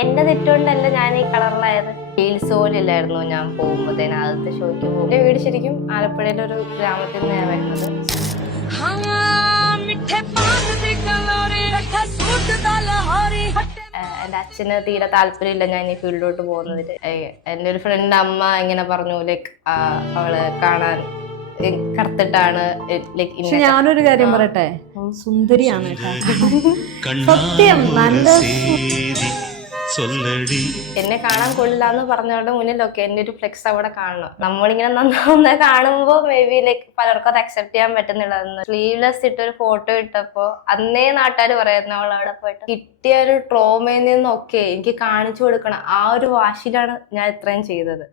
എന്റെ തെറ്റുകൊണ്ടല്ല ഞാൻ ഈ കളറിലായത്. ഹീൽസ് പോലില്ലായിരുന്നു ഞാൻ പോകുമ്പോഴത്തേന് ആദ്യത്തെ ഷോയ്ക്ക് പോകും. എന്റെ വീട് ശരിക്കും ആലപ്പുഴയിലെ ഒരു ഗ്രാമത്തിൽ നിന്ന് ഞാൻ വരുന്നത്. എന്റെ അച്ഛന് തീരെ താല്പര്യമില്ല ഞാൻ ഈ ഫീൽഡിലോട്ട് പോകുന്നതിൽ. എന്റെ ഒരു ഫ്രണ്ട് അമ്മ ഇങ്ങനെ പറഞ്ഞു, ലൈക്ക് അവള് കാണാൻ കറുത്തിട്ടാണ്. പക്ഷെ ഞാനൊരു കാര്യം പറയട്ടെ, സുന്ദരിയാണ് സത്യം. നല്ല എന്നെ കാണാൻ കൊള്ളില്ലാന്ന് പറഞ്ഞവരുടെ മുന്നിലൊക്കെ എന്റെ ഒരു ഫ്ലെക്സ് അവിടെ കാണണം. നമ്മളിങ്ങനെ നന്നാവുന്ന കാണുമ്പോ മേ ബി ലൈക്ക് പലർക്കും അത് അക്സെപ്റ്റ് ചെയ്യാൻ പറ്റുന്നില്ല. സ്ലീവ്ലെസ് ഇട്ടൊരു ഫോട്ടോ ഇട്ടപ്പോ അന്നേ നാട്ടുകാർ പറയുന്നു അവൾ അവിടെ പോയിട്ട് കിട്ടിയ ഒരു ട്രോമയിൽ നിന്നൊക്കെ എനിക്ക് കാണിച്ചു കൊടുക്കണം. ആ ഒരു വാശിയിലാണ് ഞാൻ ഇത്രയും ചെയ്തത്.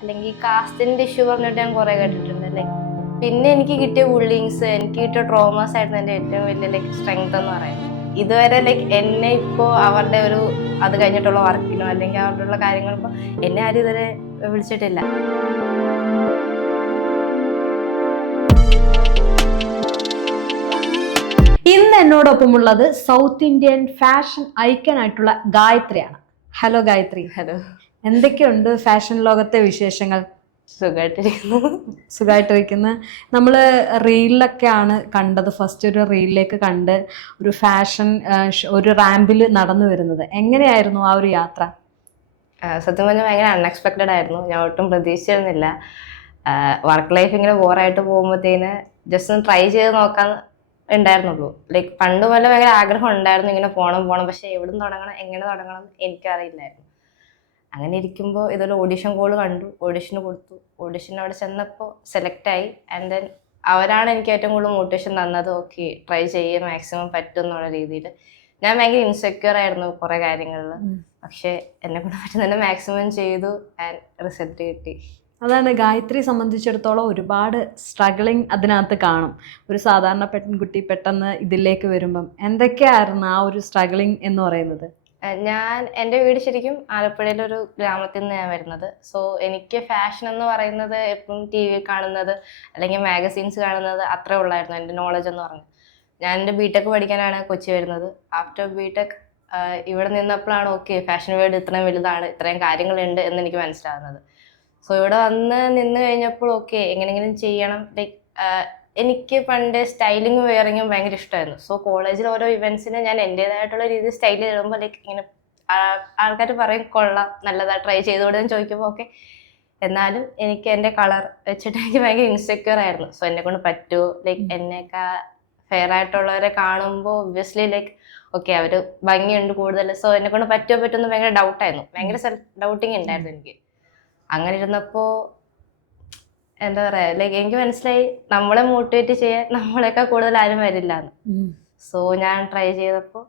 അല്ലെങ്കിൽ കാസ്റ്റിന്റെ ഇഷ്യൂ പറഞ്ഞിട്ട് ഞാൻ കുറെ കേട്ടിട്ടുണ്ട്. ലൈക്ക് പിന്നെ എനിക്ക് കിട്ടിയ ബുള്ളിങ്സ്, എനിക്ക് കിട്ടിയ ട്രോമാസ് ആയിരുന്നു എന്റെ ഏറ്റവും വലിയ ലൈക്ക് സ്ട്രെങ്ത് എന്ന് പറയുന്നത്. ഇതുവരെ ലൈക്ക് എന്നെ ഇപ്പോ അവരുടെ ഒരു അത് കഴിഞ്ഞിട്ടുള്ള വർക്കിനോ അല്ലെങ്കിൽ അവരുടെ കാര്യങ്ങൾക്കോ എന്നെ ആരും ഇതുവരെ വിളിച്ചിട്ടില്ല. ഇന്ന് എന്നോടൊപ്പമുള്ളത് സൗത്ത് ഇന്ത്യൻ ഫാഷൻ ഐക്കൺ ആയിട്ടുള്ള ഗായത്രിയാണ്. ഹലോ ഗായത്രി. ഹലോ. എന്തൊക്കെയുണ്ട് ഫാഷൻ ലോകത്തെ വിശേഷങ്ങൾ? സുഖമായിട്ടിരിക്കുന്നു. നമ്മൾ റീലിലൊക്കെയാണ് കണ്ടത്. ഫസ്റ്റ് ഒരു റീലിലേക്ക് കണ്ട് ഒരു ഫാഷൻ ഒരു റാമ്പിൽ നടന്നു വരുന്നത്. എങ്ങനെയായിരുന്നു ആ ഒരു യാത്ര? സത്യം പറഞ്ഞാൽ ഭയങ്കര അൺഎക്സ്പെക്റ്റഡ് ആയിരുന്നു. ഞാൻ ഒട്ടും പ്രതീക്ഷിച്ചിരുന്നില്ല. വർക്ക് ലൈഫ് ഇങ്ങനെ ബോറായിട്ട് പോകുമ്പോഴത്തേന് ജസ്റ്റ് ഒന്ന് ട്രൈ ചെയ്ത് നോക്കാൻ ഉണ്ടായിരുന്നുള്ളൂ. ലൈക്ക് പണ്ട് പോലെ ഭയങ്കര ആഗ്രഹം ഉണ്ടായിരുന്നു ഇങ്ങനെ പോകണം. പക്ഷെ എവിടെ നിന്ന് തുടങ്ങണം, എങ്ങനെ തുടങ്ങണം എനിക്കറിയില്ലായിരുന്നു. അങ്ങനെ ഇരിക്കുമ്പോൾ ഇതൊരു ഓഡിഷൻ കോൾ കണ്ടു, ഓഡിഷന് കൊടുത്തു. ഓഡിഷൻ അവിടെ ചെന്നപ്പോൾ സെലക്റ്റായി. ആൻഡ് ദെൻ അവരാണ് എനിക്ക് ഏറ്റവും കൂടുതൽ മോട്ടിവേഷൻ തന്നത്. ഓക്കെ, ട്രൈ ചെയ്യുക, മാക്സിമം പറ്റും എന്നുള്ള രീതിയിൽ. ഞാൻ ഭയങ്കര ഇൻസെക്യൂർ ആയിരുന്നു കുറേ കാര്യങ്ങളിൽ. പക്ഷെ എന്നെ കൊണ്ട് പറ്റുന്നതിന്റെ മാക്സിമം ചെയ്തു ആൻഡ് റിസൾട്ട് കിട്ടി. അതാണ് ഗായത്രി സംബന്ധിച്ചിടത്തോളം ഒരുപാട് സ്ട്രഗിളിങ് അതിനകത്ത് കാണും. ഒരു സാധാരണ പെൺകുട്ടി പെട്ടെന്ന് ഇതിലേക്ക് വരുമ്പം എന്തൊക്കെയായിരുന്നു ആ ഒരു സ്ട്രഗിളിങ് എന്ന് പറയുന്നത്? എൻ്റെ വീട് ശരിക്കും ആലപ്പുഴയിലെ ഒരു ഗ്രാമത്തിൽ നിന്ന് ഞാൻ വരുന്നത്. സോ എനിക്ക് ഫാഷൻ എന്ന് പറയുന്നത് എപ്പോഴും ടി വി കാണുന്നത് അല്ലെങ്കിൽ മാഗസീൻസ് കാണുന്നത് അത്രേ ഉള്ളായിരുന്നു എൻ്റെ നോളജ് എന്ന് പറഞ്ഞത്. ഞാൻ എൻ്റെ ബിടെക് പഠിക്കാനാണ് കൊച്ചി വരുന്നത്. ആഫ്റ്റർ ബിടെക് ഇവിടെ നിന്നപ്പോഴാണ് ഓക്കെ ഫാഷൻ വേൾഡ് ഇത്രയും വലുതാണ്, ഇത്രയും കാര്യങ്ങളുണ്ട് എന്ന് എനിക്ക് മനസ്സിലാകുന്നത്. സോ ഇവിടെ നിന്ന് കഴിഞ്ഞപ്പോൾ ഓക്കെ എങ്ങനെയെങ്കിലും ചെയ്യണം. ലൈക്ക് എനിക്ക് പണ്ട് സ്റ്റൈലിങ്ങും വെയറിങ്ങും ഭയങ്കര ഇഷ്ടമായിരുന്നു. സോ കോളേജിൽ ഓരോ ഇവൻറ്റ്സിന് ഞാൻ എൻ്റെതായിട്ടുള്ള രീതിയിൽ സ്റ്റൈൽ ചെയ്യുമ്പോൾ ലൈക്ക് ഇങ്ങനെ ആൾക്കാർ പറയും കൊള്ളാം, നല്ലതാ, ട്രൈ ചെയ്തുകൊണ്ടെന്ന് ചോദിക്കുമ്പോൾ ഓക്കെ. എന്നാലും എനിക്ക് എൻ്റെ കളർ വെച്ചിട്ട് എനിക്ക് ഭയങ്കര ഇൻസെക്യൂർ ആയിരുന്നു. സോ എന്നെ കൊണ്ട് പറ്റുമോ, ലൈക്ക് എന്നെയൊക്കെ ഫെയർ ആയിട്ടുള്ളവരെ കാണുമ്പോൾ ഒബ്വിയസ്ലി ലൈക്ക് ഓക്കെ അവർ ഭംഗിയുണ്ട് കൂടുതൽ. സോ എന്നെ കൊണ്ട് പറ്റുമെന്ന് ഭയങ്കര ഡൗട്ടായിരുന്നു. ഭയങ്കര സെൽഫ് ഡൗട്ടിങ് ഉണ്ടായിരുന്നു എനിക്ക്. അങ്ങനെ ഇരുന്നപ്പോൾ എന്താ പറയാ, ലൈക്ക് എനിക്ക് മനസ്സിലായി നമ്മളെ മോട്ടിവേറ്റ് ചെയ്യാൻ നമ്മളെക്കാൾ കൂടുതൽ ആരും വരില്ല എന്ന്. സോ ഞാൻ ട്രൈ ചെയ്തപ്പോ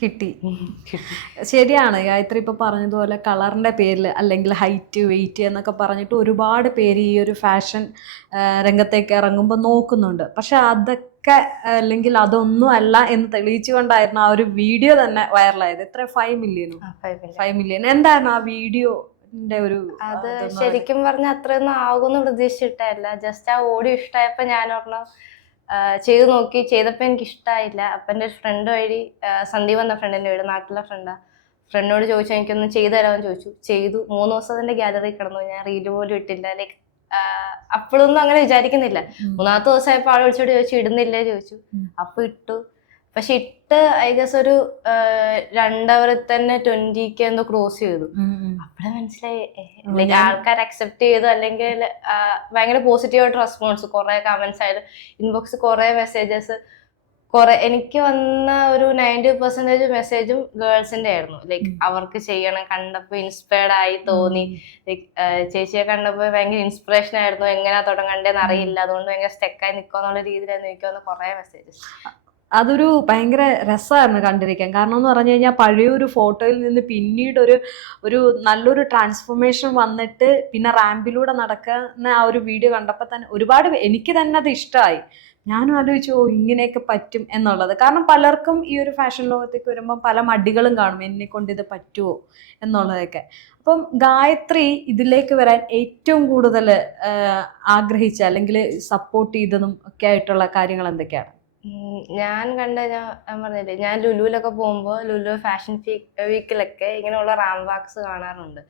കിട്ടി. ശരിയാണ് ഗായത്രി ഇപ്പൊ പറഞ്ഞതുപോലെ കളറിന്റെ പേരിൽ അല്ലെങ്കിൽ ഹൈറ്റ് വെയിറ്റ് എന്നൊക്കെ പറഞ്ഞിട്ട് ഒരുപാട് പേര് ഈ ഒരു ഫാഷൻ രംഗത്തേക്ക് ഇറങ്ങുമ്പോൾ നോക്കുന്നുണ്ട്. പക്ഷെ അതൊക്കെ അല്ലെങ്കിൽ അതൊന്നും അല്ല എന്ന് തെളിയിച്ചുകൊണ്ടായിരുന്നു ആ ഒരു വീഡിയോ തന്നെ വൈറലായത്. എത്ര 5 മില്യൺ. എന്തായിരുന്നു ആ വീഡിയോ? അത് ശരിക്കും പറഞ്ഞ അത്രയൊന്നും ആകുമെന്ന് പ്രതീക്ഷിച്ചിട്ടല്ല. ജസ്റ്റ് ആ ഓഡിയോ ഇഷ്ടമായപ്പോ ഞാൻ ഒരെണ്ണം ചെയ്തു നോക്കി. ചെയ്തപ്പോ എനിക്ക് ഇഷ്ടമായില്ല. അപ്പൊ എൻ്റെ ഒരു ഫ്രണ്ട് വഴി സന്ദീപ് എന്ന ഫ്രണ്ടിന്റെ വീട്, നാട്ടിലെ ഫ്രണ്ടിനോട് ചോദിച്ചു എനിക്കൊന്ന് ചെയ്തു തരാമെന്ന് ചോദിച്ചു. ചെയ്തു. 3 ദിവസം അതിന്റെ ഗാലറി കിടന്നു. ഞാൻ റീല് പോലും ഇട്ടില്ല. ലൈക്ക് അപ്പോഴൊന്നും അങ്ങനെ വിചാരിക്കുന്നില്ല. 3ാമത്തെ ദിവസമായപ്പോ ആൾ വിളിച്ചോട് ചോദിച്ചു ഇടുന്നില്ലേ ചോദിച്ചു. അപ്പൊ ഇട്ടു. പക്ഷെ ഇട്ട് ഐ ഗസ് ഒരു 2 hour തന്നെ 20K എന്തോ ക്രോസ് ചെയ്തു. അപ്പഴേ മനസ്സിലായി ലൈക്ക് ആൾക്കാർ അക്സെപ്റ്റ് ചെയ്തു. അല്ലെങ്കിൽ ഭയങ്കര പോസിറ്റീവായിട്ട് റെസ്പോൺസ്, കുറെ കമന്റ്സ് ആയാലും ഇൻബോക്സ് കുറെ മെസ്സേജസ്. എനിക്ക് വന്ന ഒരു 90% മെസ്സേജും ഗേൾസിന്റെ ആയിരുന്നു. ലൈക്ക് അവർക്ക് ചെയ്യണം, കണ്ടപ്പോ ഇൻസ്പയർഡ് ആയി തോന്നി. ലൈക്ക് ചേച്ചിയെ കണ്ടപ്പോ ഭയങ്കര ഇൻസ്പിറേഷൻ ആയിരുന്നു. എങ്ങനെയാ തുടങ്ങണ്ടേന്ന് അറിയില്ല, അതുകൊണ്ട് ഭയങ്കര സ്റ്റെക്കായി നിൽക്കുന്നുള്ള രീതിയിലായിരുന്നു എനിക്ക് വന്ന കുറെ മെസ്സേജസ്. അതൊരു ഭയങ്കര രസമായിരുന്നു കണ്ടിരിക്കാൻ. കാരണം എന്ന് പറഞ്ഞു കഴിഞ്ഞാൽ പഴയൊരു ഫോട്ടോയിൽ നിന്ന് പിന്നീട് ഒരു നല്ലൊരു ട്രാൻസ്ഫോർമേഷൻ വന്നിട്ട് പിന്നെ റാമ്പിലൂടെ നടക്കുന്ന ആ ഒരു വീഡിയോ കണ്ടപ്പോൾ തന്നെ ഒരുപാട് എനിക്ക് തന്നെ അത് ഇഷ്ടമായി. ഞാനും ആലോചിച്ചു ഇങ്ങനെയൊക്കെ പറ്റും എന്നുള്ളത്. കാരണം പലർക്കും ഈ ഒരു ഫാഷൻ ലോകത്തേക്ക് വരുമ്പം പല മടികളും കാണും, എന്നെ കൊണ്ട് ഇത് പറ്റുമോ എന്നുള്ളതൊക്കെ. അപ്പം ഗായത്രി ഇതിലേക്ക് വരാൻ ഏറ്റവും കൂടുതൽ ആഗ്രഹിച്ച അല്ലെങ്കിൽ സപ്പോർട്ട് ചെയ്തതും ഒക്കെ ആയിട്ടുള്ള കാര്യങ്ങൾ എന്തൊക്കെയാണ്? ഞാൻ പറഞ്ഞില്ലേ, ഞാൻ ലുലുവിലൊക്കെ പോകുമ്പോൾ ലുലു ഫാഷൻ വീക്കിലൊക്കെ ഇങ്ങനെയുള്ള റാംവാക്സ് കാണാറുണ്ട്.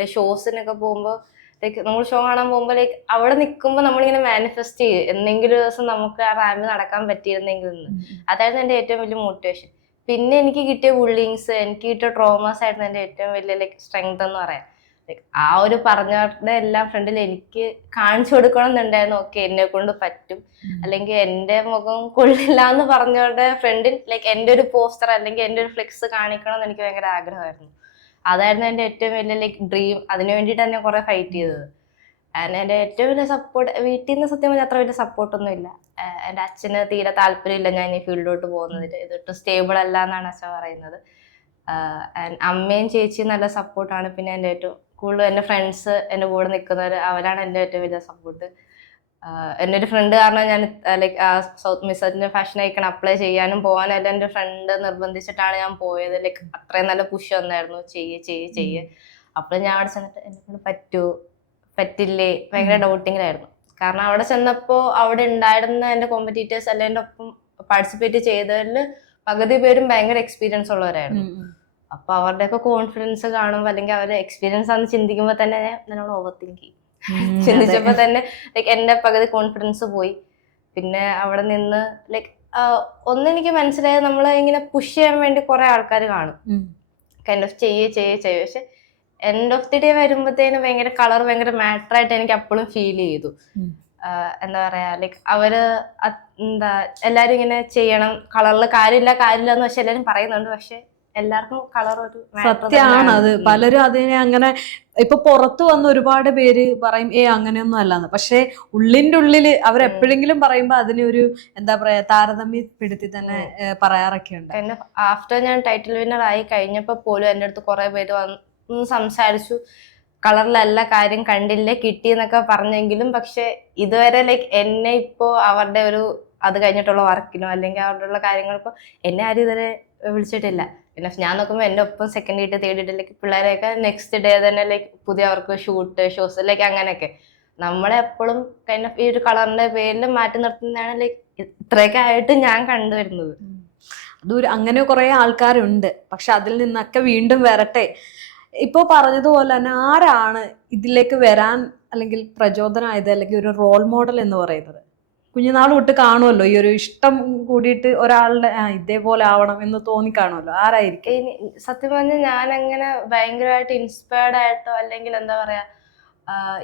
ലൈക് ഷോസിനൊക്കെ പോകുമ്പോൾ ലൈക്ക് നമ്മൾ ഷോ കാണാൻ പോകുമ്പോൾ ലൈക്ക് അവിടെ നിൽക്കുമ്പോൾ നമ്മളിങ്ങനെ മാനിഫെസ്റ്റ് ചെയ്യും എന്തെങ്കിലും ഒരു ദിവസം നമുക്ക് ആ റാമ്പിൽ നടക്കാൻ പറ്റിയിരുന്നെങ്കിൽ എന്ന്. അതായിരുന്നു എൻ്റെ ഏറ്റവും വലിയ മോട്ടിവേഷൻ. പിന്നെ എനിക്ക് കിട്ടിയ ബുള്ളിങ്സ്, എനിക്ക് കിട്ടിയ ട്രോമാസ് ആയിരുന്നു എൻ്റെ ഏറ്റവും വലിയ ലൈക്ക് സ്ട്രെങ്ത് എന്ന് പറയാം. ലൈക്ക് ആ ഒരു പറഞ്ഞവരുടെ എല്ലാം ഫ്രണ്ടിൽ എനിക്ക് കാണിച്ചു കൊടുക്കണം എന്നുണ്ടായിരുന്നു. ഓക്കെ, എന്നെ കൊണ്ട് പറ്റും, അല്ലെങ്കിൽ എൻ്റെ മുഖം കൊള്ളില്ല എന്ന് പറഞ്ഞവരുടെ ഫ്രണ്ടിൽ ലൈക്ക് എൻ്റെ ഒരു പോസ്റ്റർ അല്ലെങ്കിൽ എൻ്റെ ഒരു ഫ്ലെക്സ് കാണിക്കണം എന്ന് എനിക്ക് ഭയങ്കര ആഗ്രഹമായിരുന്നു. അതായിരുന്നു എൻ്റെ ഏറ്റവും വലിയ ലൈക്ക് ഡ്രീം. അതിനു വേണ്ടിയിട്ടാണ് ഞാൻ കുറെ ഫൈറ്റ് ചെയ്തത്. എൻ്റെ ഏറ്റവും വലിയ സപ്പോർട്ട് വീട്ടിൽ നിന്ന് സത്യം പറഞ്ഞാൽ അത്ര വലിയ സപ്പോർട്ടൊന്നും ഇല്ല. എൻ്റെ അച്ഛന് തീരെ താല്പര്യമില്ല ഞാൻ ഈ ഫീൽഡിലോട്ട് പോകുന്നതിൽ. ഇതൊട്ട് സ്റ്റേബിൾ അല്ല എന്നാണ് അച്ഛൻ പറയുന്നത്. അമ്മയും ചേച്ചിയും നല്ല സപ്പോർട്ടാണ്. പിന്നെ എൻ്റെ ഏറ്റവും കൂടുതൽ എൻ്റെ ഫ്രണ്ട്സ്, എൻ്റെ കൂടെ നിൽക്കുന്നവർ, അവരാണ് എൻ്റെ ഏറ്റവും വലിയ സപ്പോർട്ട്. എൻ്റെ ഒരു ഫ്രണ്ട് കാരണം ഞാൻ ലൈക്ക് സൗത്ത് മിസ്സിന്റെ ഫാഷൻ ഐക്കൺ അപ്ലൈ ചെയ്യാനും പോകാനും എല്ലാം എൻ്റെ ഫ്രണ്ട് നിർബന്ധിച്ചിട്ടാണ് ഞാൻ പോയത്. ലൈക്ക് അത്രയും നല്ല പുഷ് വന്നായിരുന്നു, ചെയ്യ്. അപ്പോൾ ഞാൻ അവിടെ ചെന്നിട്ട് എന്നെ കൊണ്ട് പറ്റുമോ പറ്റില്ലേ ഭയങ്കര ഡൗട്ടിങ്ങിലായിരുന്നു. കാരണം അവിടെ ചെന്നപ്പോൾ അവിടെ ഉണ്ടായിരുന്ന എൻ്റെ കോമ്പറ്റീറ്റേഴ്സ് അല്ല എൻ്റെ ഒപ്പം പാർട്ടിസിപ്പേറ്റ് ചെയ്തതിൽ പകുതി പേരും ഭയങ്കര എക്സ്പീരിയൻസ് ഉള്ളവരായിരുന്നു. അപ്പൊ അവരുടെയൊക്കെ കോൺഫിഡൻസ് കാണുമ്പോൾ അല്ലെങ്കിൽ അവരുടെ എക്സ്പീരിയൻസ് ആണെന്ന് ചിന്തിക്കുമ്പോൾ തന്നെ ഞാൻ ഓവർ തിങ്ക് ചെയ്യും. ചിന്തിച്ചപ്പോ തന്നെ ലൈക്ക് എന്റെ പകുതി കോൺഫിഡൻസ് പോയി. പിന്നെ അവിടെ നിന്ന് ലൈക്ക് ഒന്നെനിക്ക് മനസ്സിലായത് നമ്മളെ ഇങ്ങനെ പുഷ് ചെയ്യാൻ വേണ്ടി കുറെ ആൾക്കാർ കാണും, കൈൻഡ് ഓഫ് ചെയ്യേ. പക്ഷെ എൻഡ് ഓഫ് ദി ഡേ വരുമ്പോഴത്തേനും ഭയങ്കര കളർ ഭയങ്കര മാറ്റർ ആയിട്ട് എനിക്ക് അപ്പോഴും ഫീൽ ചെയ്തു. എന്താ പറയാ, ലൈക്ക് അവര് എല്ലാരും ഇങ്ങനെ ചെയ്യണം, കളറിൽ കാര്യമില്ല എന്ന് പക്ഷെ എല്ലാരും പറയുന്നുണ്ട്. പക്ഷെ എല്ലാവർക്കും കളർ ഒരു സത്യമാണ് അത്. പലരും അതിനെ അങ്ങനെ ഇപ്പൊ പുറത്തു വന്ന ഒരുപാട് പേര് പറയും അങ്ങനെയൊന്നും അല്ലാന്ന്. പക്ഷെ ഉള്ളിന്റെ ഉള്ളില് അവരെപ്പോഴെങ്കിലും പറയുമ്പോ അതിനൊരു എന്താ പറയാ താരതമ്യപ്പെടുത്തി തന്നെ പറയാറൊക്കെ ഉണ്ട്. ആഫ്റ്റർ ഞാൻ ടൈറ്റിൽ വിന്നർ ആയി കഴിഞ്ഞപ്പോ പോലും എൻ്റെ അടുത്ത് കുറെ പേര് വന്ന് സംസാരിച്ചു, കളറിലല്ല കാര്യം, കണ്ടില്ലേ കിട്ടി എന്നൊക്കെ പറഞ്ഞെങ്കിലും പക്ഷെ ഇതുവരെ ലൈക്ക് എന്നെ ഇപ്പോ അവരുടെ ഒരു അത് കഴിഞ്ഞിട്ടുള്ള വർക്കിനോ അല്ലെങ്കിൽ അവരുടെ കാര്യങ്ങൾക്കോ എന്നെ ആരും ഇതുവരെ വിളിച്ചിട്ടില്ല. പിന്നെ ഞാൻ നോക്കുമ്പോൾ എൻ്റെ ഒപ്പം സെക്കൻഡ് ഇട്ട് തേർഡ് ഇട്ട് ലൈക്ക് പിള്ളേരെയൊക്കെ നെക്സ്റ്റ് ഡേ തന്നെ ലൈക്ക് പുതിയ അവർക്ക് ഷൂസ് ലൈക്ക് അങ്ങനെയൊക്കെ. നമ്മളെ എപ്പോഴും കൈൻഡ് ഓഫ് ഈ ഒരു കളറിന്റെ പേരിൽ മാറ്റി നിർത്തുന്നതാണ് ലൈക്ക് ഇത്രയൊക്കെ ആയിട്ട് ഞാൻ കണ്ടുവരുന്നത്. അങ്ങനെ കുറെ ആൾക്കാരുണ്ട്. പക്ഷെ അതിൽ നിന്നൊക്കെ വീണ്ടും വരട്ടെ. ഇപ്പൊ പറഞ്ഞതുപോലെ തന്നെ ആരാണ് ഇതിലേക്ക് വരാൻ അല്ലെങ്കിൽ പ്രചോദനമായത്, അല്ലെങ്കിൽ ഒരു റോൾ മോഡൽ എന്ന് പറയുന്നത്? കുഞ്ഞുനാൾ തൊട്ട് കാണുമല്ലോ ഈ ഒരു ഇഷ്ടം കൂടിയിട്ട് ഒരാളുടെ ഇതേപോലെ ആവണം എന്ന് തോന്നിക്കാണുമല്ലോ. ആരായിരിക്കും? സത്യം പറഞ്ഞാൽ ഞാൻ അങ്ങനെ ഭയങ്കരമായിട്ട് ഇൻസ്പയർഡ് ആയിട്ടോ അല്ലെങ്കിൽ എന്താ പറയാ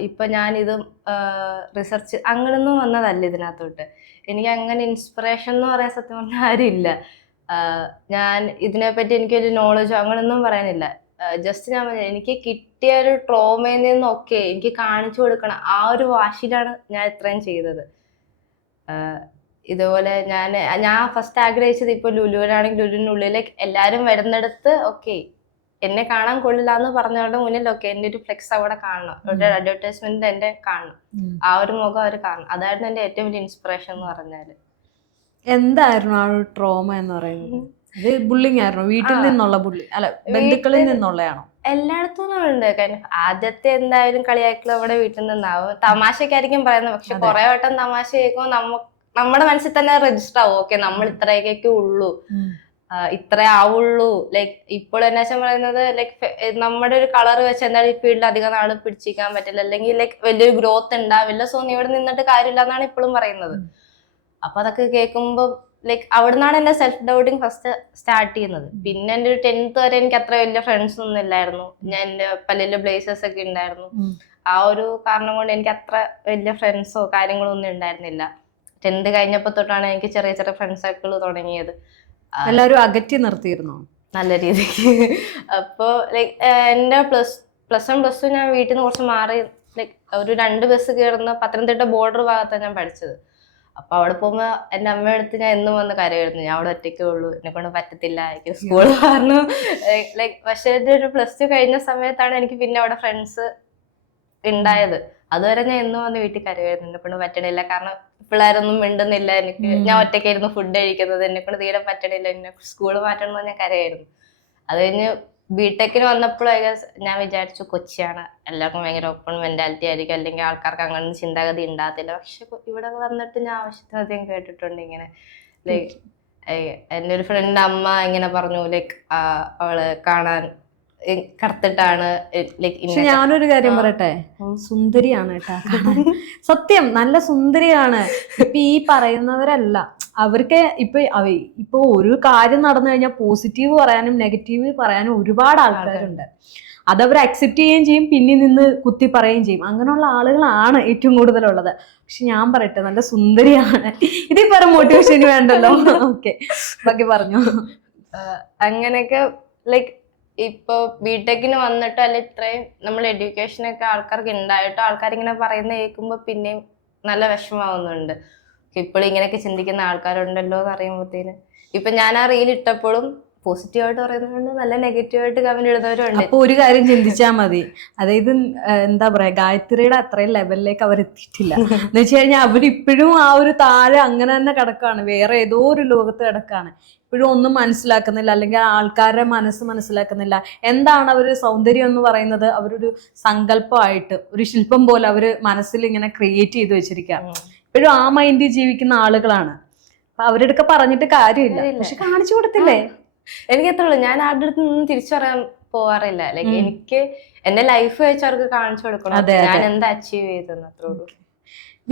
ഇപ്പൊ ഞാനിത് റിസർച്ച് അങ്ങനൊന്നും വന്നതല്ല ഇതിനകത്തോട്ട്. എനിക്ക് അങ്ങനെ ഇൻസ്പിറേഷൻ എന്ന് പറയാൻ സത്യം പറഞ്ഞാൽ ആരുമില്ല. ഞാൻ ഇതിനെപ്പറ്റി എനിക്കൊരു നോളജോ അങ്ങനൊന്നും പറയാനില്ല. ജസ്റ്റ് ഞാൻ പറഞ്ഞു എനിക്ക് കിട്ടിയ ഒരു ട്രോമയിൽ നിന്നൊക്കെ എനിക്ക് കാണിച്ചു കൊടുക്കണം, ആ ഒരു വാശിയിലാണ് ഞാൻ ഇത്രയും ചെയ്തത്. ഇതുപോലെ ഞാൻ ഫസ്റ്റ് ആഗ്രഹിച്ചത് ഇപ്പൊ ലുലുവിനാണെങ്കിൽ ലുലുവിനുള്ളിലേക്ക് എല്ലാരും വരുന്നിടത്ത് ഓക്കെ എന്നെ കാണാൻ കൊള്ളില്ല എന്ന് പറഞ്ഞവരുടെ മുന്നിൽ ഒക്കെ എന്റെ ഒരു ഫ്ലെക്സ് അവിടെ കാണണം, ഒരു അഡ്വർടൈസ്മെന്റ് എന്റെ കാണണം, ആ ഒരു മുഖം അവർ കാണണം. അതായിരുന്നു എന്റെ ഏറ്റവും വലിയ ഇൻസ്പിറേഷൻ എന്ന് പറഞ്ഞാല്. എന്തായിരുന്നു ആ ഒരു ട്രോമ എന്ന് പറയുന്നത്? അത് ബുള്ളിങ് ആയിരുന്നു? വീട്ടിൽ നിന്നുള്ള ബുള്ളിങ് അല്ല ബന്ധുക്കളിൽ നിന്നുള്ളതാണോ? എല്ലായിടത്തും ഉണ്ട്. കാരണം ആദ്യത്തെ എന്തായാലും കളിയാക്കൽ നമ്മുടെ വീട്ടിൽ നിന്നാവും. തമാശക്കായിരിക്കും പറയുന്നത്, പക്ഷെ കുറെ വട്ടം തമാശ കേൾക്കുമ്പോൾ നമ്മുടെ മനസ്സിൽ തന്നെ രജിസ്റ്റർ ആവും, ഓക്കെ നമ്മൾ ഇത്രയൊക്കെ ഉള്ളൂ, ഇത്രേ ആവുള്ളൂ. ലൈക്ക് ഇപ്പോൾ എന്നാ പറയുന്നത് ലൈക്ക് നമ്മുടെ ഒരു കളർ വെച്ച് എന്തായാലും ഈ ഫീൽഡിൽ അധികം നാള് പിടിച്ചിരിക്കാൻ പറ്റില്ല, അല്ലെങ്കിൽ ലൈക്ക് വലിയൊരു ഗ്രോത്ത് ഉണ്ടാവില്ല, സോ നീ ഇവിടെ നിന്നിട്ട് കാര്യമില്ല എന്നാണ് ഇപ്പോഴും പറയുന്നത്. അപ്പൊ അതൊക്കെ കേൾക്കുമ്പോ ലൈക്ക് അവിടെ നിന്നാണ് എന്റെ സെൽഫ് ഡൗട്ടിങ് ഫസ്റ്റ് സ്റ്റാർട്ട് ചെയ്യുന്നത്. പിന്നെ എന്റെ ഒരു 10th വരെ എനിക്ക് അത്ര വലിയ ഫ്രണ്ട്സ് ഒന്നും ഇല്ലായിരുന്നു. ഞാൻ എന്റെ പല ബ്ലേസേഴ്സ് ഒക്കെ ഉണ്ടായിരുന്നു. ആ ഒരു കാരണം കൊണ്ട് എനിക്ക് അത്ര വലിയ ഫ്രണ്ട്സോ കാര്യങ്ങളോ ഒന്നും ഉണ്ടായിരുന്നില്ല. 10th കഴിഞ്ഞപ്പോ തൊട്ടാണ് എനിക്ക് ചെറിയ ചെറിയ ഫ്രണ്ട് സർക്കിൾ തുടങ്ങിയത്. എല്ലാവരും അകറ്റി നിർത്തിയിരുന്നു നല്ല രീതിക്ക്. അപ്പോ ലൈക്ക് എന്റെ പ്ലസ് 1 പ്ലസ് 2 ഞാൻ വീട്ടിൽ നിന്ന് കുറച്ച് മാറി ലൈക്ക് ഒരു 2 ബസ് കയറുന്ന പത്തനംതിട്ട ബോർഡർ ഭാഗത്താണ് ഞാൻ പഠിച്ചത്. അപ്പൊ അവിടെ പോകുമ്പോ എന്റെ അമ്മയുടെ അടുത്ത് ഞാൻ എന്നും വന്ന് കരയായിരുന്നു, ഞാൻ അവിടെ ഒറ്റയ്ക്കേ ഉള്ളൂ, എന്നെ കൊണ്ട് പറ്റത്തില്ല, എനിക്ക് സ്കൂൾ കാരണം ലൈക്ക്. പക്ഷെ ഒരു പ്ലസ് 2 കഴിഞ്ഞ സമയത്താണ് എനിക്ക് പിന്നെ അവിടെ ഫ്രണ്ട്സ് ഉണ്ടായത്. അതുവരെ ഞാൻ എന്നും വന്ന് വീട്ടിൽ കരയായിരുന്നു, എന്നെ കൊണ്ട് പറ്റണില്ല, കാരണം പിള്ളേരൊന്നും മിണ്ടുന്നില്ല, എനിക്ക് ഞാൻ ഒറ്റയ്ക്കായിരുന്നു ഫുഡ് കഴിക്കുന്നത്, എന്നെ കൊണ്ട് തീരെ പറ്റണില്ല, എന്നെ സ്കൂൾ മാറ്റണമെന്ന് ഞാൻ കരയായിരുന്നു. അത് കഴിഞ്ഞ് ബിടെക്കിന് വന്നപ്പോൾ ഞാൻ വിചാരിച്ചു കൊച്ചിയാണ്, എല്ലാവർക്കും ഭയങ്കര ഓപ്പൺ മെന്റാലിറ്റി ആയിരിക്കും, അല്ലെങ്കിൽ ആൾക്കാർക്ക് അങ്ങനെ ചിന്താഗതി ഉണ്ടാകത്തില്ല. പക്ഷെ ഇവിടെ വന്നിട്ട് ഞാൻ ആവശ്യത്തിനധികം കേട്ടിട്ടുണ്ട് ഇങ്ങനെ ലൈക്ക് എൻ്റെ ഒരു ഫ്രണ്ട് അമ്മ ഇങ്ങനെ പറഞ്ഞു ലൈക്ക് അവള് കാണാൻ കറുത്തിട്ടാണ് പക്ഷെ ഞാനൊരു കാര്യം പറയട്ടെ, സുന്ദരിയാണ് കേട്ടാ കാണാൻ. സത്യം നല്ല സുന്ദരിയാണ്. ഇപ്പൊ ഈ പറയുന്നവരല്ല, അവർക്ക് ഇപ്പൊ ഒരു കാര്യം നടന്നു കഴിഞ്ഞാൽ പോസിറ്റീവ് പറയാനും നെഗറ്റീവ് പറയാനും ഒരുപാട് ആൾക്കാരുണ്ട്. അതവർ അക്സെപ്റ്റ് ചെയ്യുകയും ചെയ്യും, പിന്നിൽ നിന്ന് കുത്തി പറയുകയും ചെയ്യും. അങ്ങനെയുള്ള ആളുകളാണ് ഏറ്റവും കൂടുതലുള്ളത്. പക്ഷെ ഞാൻ പറയട്ടെ, നല്ല സുന്ദരിയാണ്. ഇതിൽ പറ മോട്ടിവേഷൻ വേണ്ടല്ലോ. ഓക്കെ, ബാക്കി പറഞ്ഞു. അങ്ങനെയൊക്കെ ലൈക്ക് ഇപ്പൊ ബിടെക്കിന് വന്നിട്ടോ അല്ലെ ഇത്രയും നമ്മൾ എഡ്യൂക്കേഷനൊക്കെ ആൾക്കാർക്ക് ഉണ്ടായിട്ടോ ആൾക്കാരിങ്ങനെ പറയുന്ന കേൾക്കുമ്പോ പിന്നെയും നല്ല വിഷമാവുന്നുണ്ട്. ഇപ്പോഴും ഇങ്ങനെയൊക്കെ ചിന്തിക്കുന്ന ആൾക്കാരുണ്ടല്ലോ എന്ന് അറിയുമ്പോഴത്തേന് ഇപ്പൊ ഞാൻ ആ റീൽ ഇട്ടപ്പോഴും പോസിറ്റീവായിട്ട് പറയുന്നവരുണ്ട്, നല്ല നെഗറ്റീവായിട്ട് കമന്റ് ഇടുന്നവരുണ്ട്. അപ്പൊ ഒരു കാര്യം ചിന്തിച്ചാൽ മതി, അതായത് എന്താ പറയാ, ഗായത്രിയുടെ അത്രയും ലെവലിലേക്ക് അവർ എത്തിയിട്ടില്ല എന്ന് വെച്ച് കഴിഞ്ഞാൽ അവരിപ്പോഴും ആ ഒരു താഴെ അങ്ങനെ തന്നെ കിടക്കാണ്, വേറെ ഏതോ ഒരു ലോകത്ത് കിടക്കാണ്. ഇപ്പോഴും ഒന്നും മനസ്സിലാക്കുന്നില്ല, അല്ലെങ്കിൽ ആൾക്കാരുടെ മനസ്സ് മനസ്സിലാക്കുന്നില്ല. എന്താണ് അവര് സൗന്ദര്യം എന്ന് പറയുന്നത്? അവരൊരു സങ്കല്പമായിട്ട് ഒരു ശില്പം പോലെ അവര് മനസ്സിൽ ഇങ്ങനെ ക്രിയേറ്റ് ചെയ്ത് വെച്ചിരിക്കുക. ഇപ്പോഴും ആ മൈൻഡിൽ ജീവിക്കുന്ന ആളുകളാണ്. അപ്പൊ അവരുടെ പറഞ്ഞിട്ട് കാര്യമില്ല, പക്ഷെ കാണിച്ചു കൊടുത്തില്ലേ. എനിക്ക് എത്ര ഉള്ളു, ഞാൻ ആരുടെ അടുത്ത് നിന്നും തിരിച്ചു പറയാൻ പോവാറില്ല. ലൈക്ക് എനിക്ക് എന്റെ ലൈഫ് വെച്ച് അവർക്ക് കാണിച്ചു കൊടുക്കണം ഞാൻ എന്താ അച്ചീവ് ചെയ്തെന്ന്, അത്രേ ഉള്ളൂ.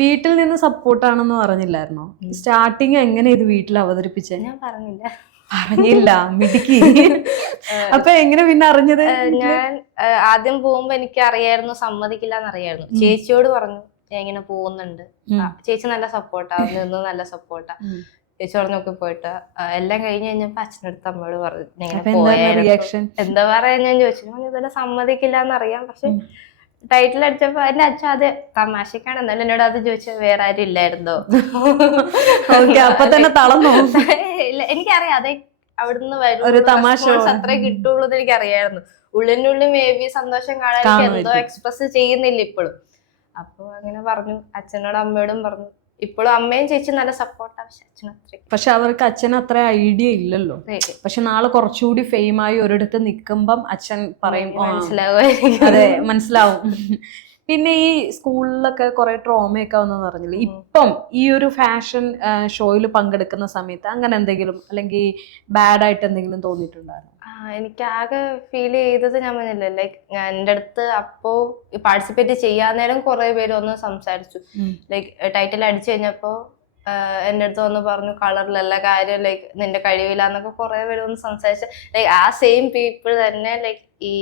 വീട്ടിൽ നിന്ന് സപ്പോർട്ടാണെന്ന് പറഞ്ഞില്ലായിരുന്നോ? സ്റ്റാർട്ടിങ് എങ്ങനെ ഇത് വീട്ടിൽ അവതരിപ്പിച്ചേ? ഞാൻ പറഞ്ഞില്ല മിടുക്കി. അപ്പൊ എങ്ങനെ പിന്നെ അറിഞ്ഞത്? ഞാൻ ആദ്യം പോകുമ്പോ എനിക്ക് അറിയായിരുന്നു സമ്മതിക്കില്ല എന്നറിയായിരുന്നു. ചേച്ചിയോട് പറഞ്ഞു ഞാൻ ഇങ്ങനെ പോകുന്നുണ്ട്. ചേച്ചി നല്ല സപ്പോർട്ടാ, നിന്ന് നല്ല സപ്പോർട്ടാ. ചേച്ചി പറഞ്ഞൊക്കെ പോയിട്ട് എല്ലാം കഴിഞ്ഞ് കഴിഞ്ഞപ്പോ അച്ഛനടുത്ത് അമ്മയോട് പറഞ്ഞു റിയാക്ഷൻ എന്താ പറയാ ഞാൻ ചോദിച്ചു. ഇതെല്ലാം സമ്മതിക്കില്ല എന്നറിയാം, പക്ഷെ ടൈറ്റിൽ അടിച്ചപ്പോ എന്റെ അച്ഛൻ അത് തമാശക്കാണ്, എന്നാലും എന്നോട് അത് ചോദിച്ചത് വേറെ ആരും ഇല്ലായിരുന്നോ? അപ്പൊ തന്നെ തളർന്നു. ഇല്ല, എനിക്കറിയാം അതെ അവിടുന്ന് വരും അത്രേ കിട്ടുള്ളൂ എന്ന് എനിക്കറിയായിരുന്നു. ഉള്ളിനുള്ളിൽ മേ ബി സന്തോഷം കാണാൻ എനിക്ക് എന്തോ എക്സ്പ്രസ് ചെയ്യുന്നില്ല ഇപ്പോഴും. അപ്പൊ അങ്ങനെ പറഞ്ഞു, അച്ഛനോടും അമ്മയോടും പറഞ്ഞു. ഇപ്പോഴും അമ്മയും ചേച്ചി നല്ല സപ്പോർട്ടാ, പക്ഷെ അവർക്ക് അച്ഛന് അത്ര ഐഡിയ ഇല്ലല്ലോ. പക്ഷെ നാളെ കുറച്ചുകൂടി ഫെയിമായി ഒരിടത്ത് നിൽക്കുമ്പം അച്ഛൻ പറയും മനസ്സിലാവും. അതെ, മനസ്സിലാവും. പിന്നെ ഈ സ്കൂളിലൊക്കെ കുറെ ട്രോമയൊക്കെ വന്നെന്ന് പറഞ്ഞില്ലേ, ഇപ്പം ഈ ഒരു ഫാഷൻ ഷോയിൽ പങ്കെടുക്കുന്ന സമയത്ത് അങ്ങനെ എന്തെങ്കിലും അല്ലെങ്കിൽ ബാഡ് ആയിട്ട് എന്തെങ്കിലും തോന്നിയിട്ടുണ്ടായിരുന്നു? എനിക്ക് ആകെ ഫീൽ ചെയ്തത് ഞാൻ പറഞ്ഞില്ലേ, ലൈക്ക് എൻ്റെ അടുത്ത് അപ്പോ പാർട്ടിസിപ്പേറ്റ് ചെയ്യാൻ നേരം കുറെ പേര് വന്ന് സംസാരിച്ചു. ലൈക്ക് ടൈറ്റിൽ അടിച്ചു കഴിഞ്ഞപ്പോ എൻ്റെ അടുത്ത് വന്ന് പറഞ്ഞു കളറിലല്ല കാര്യം, ലൈക്ക് നിന്റെ കഴിവില്ല എന്നൊക്കെ കുറെ പേര് വന്ന് സംസാരിച്ചു. ലൈക്ക് ആ സെയിം പീപ്പിൾ തന്നെ ലൈക്ക് ഈ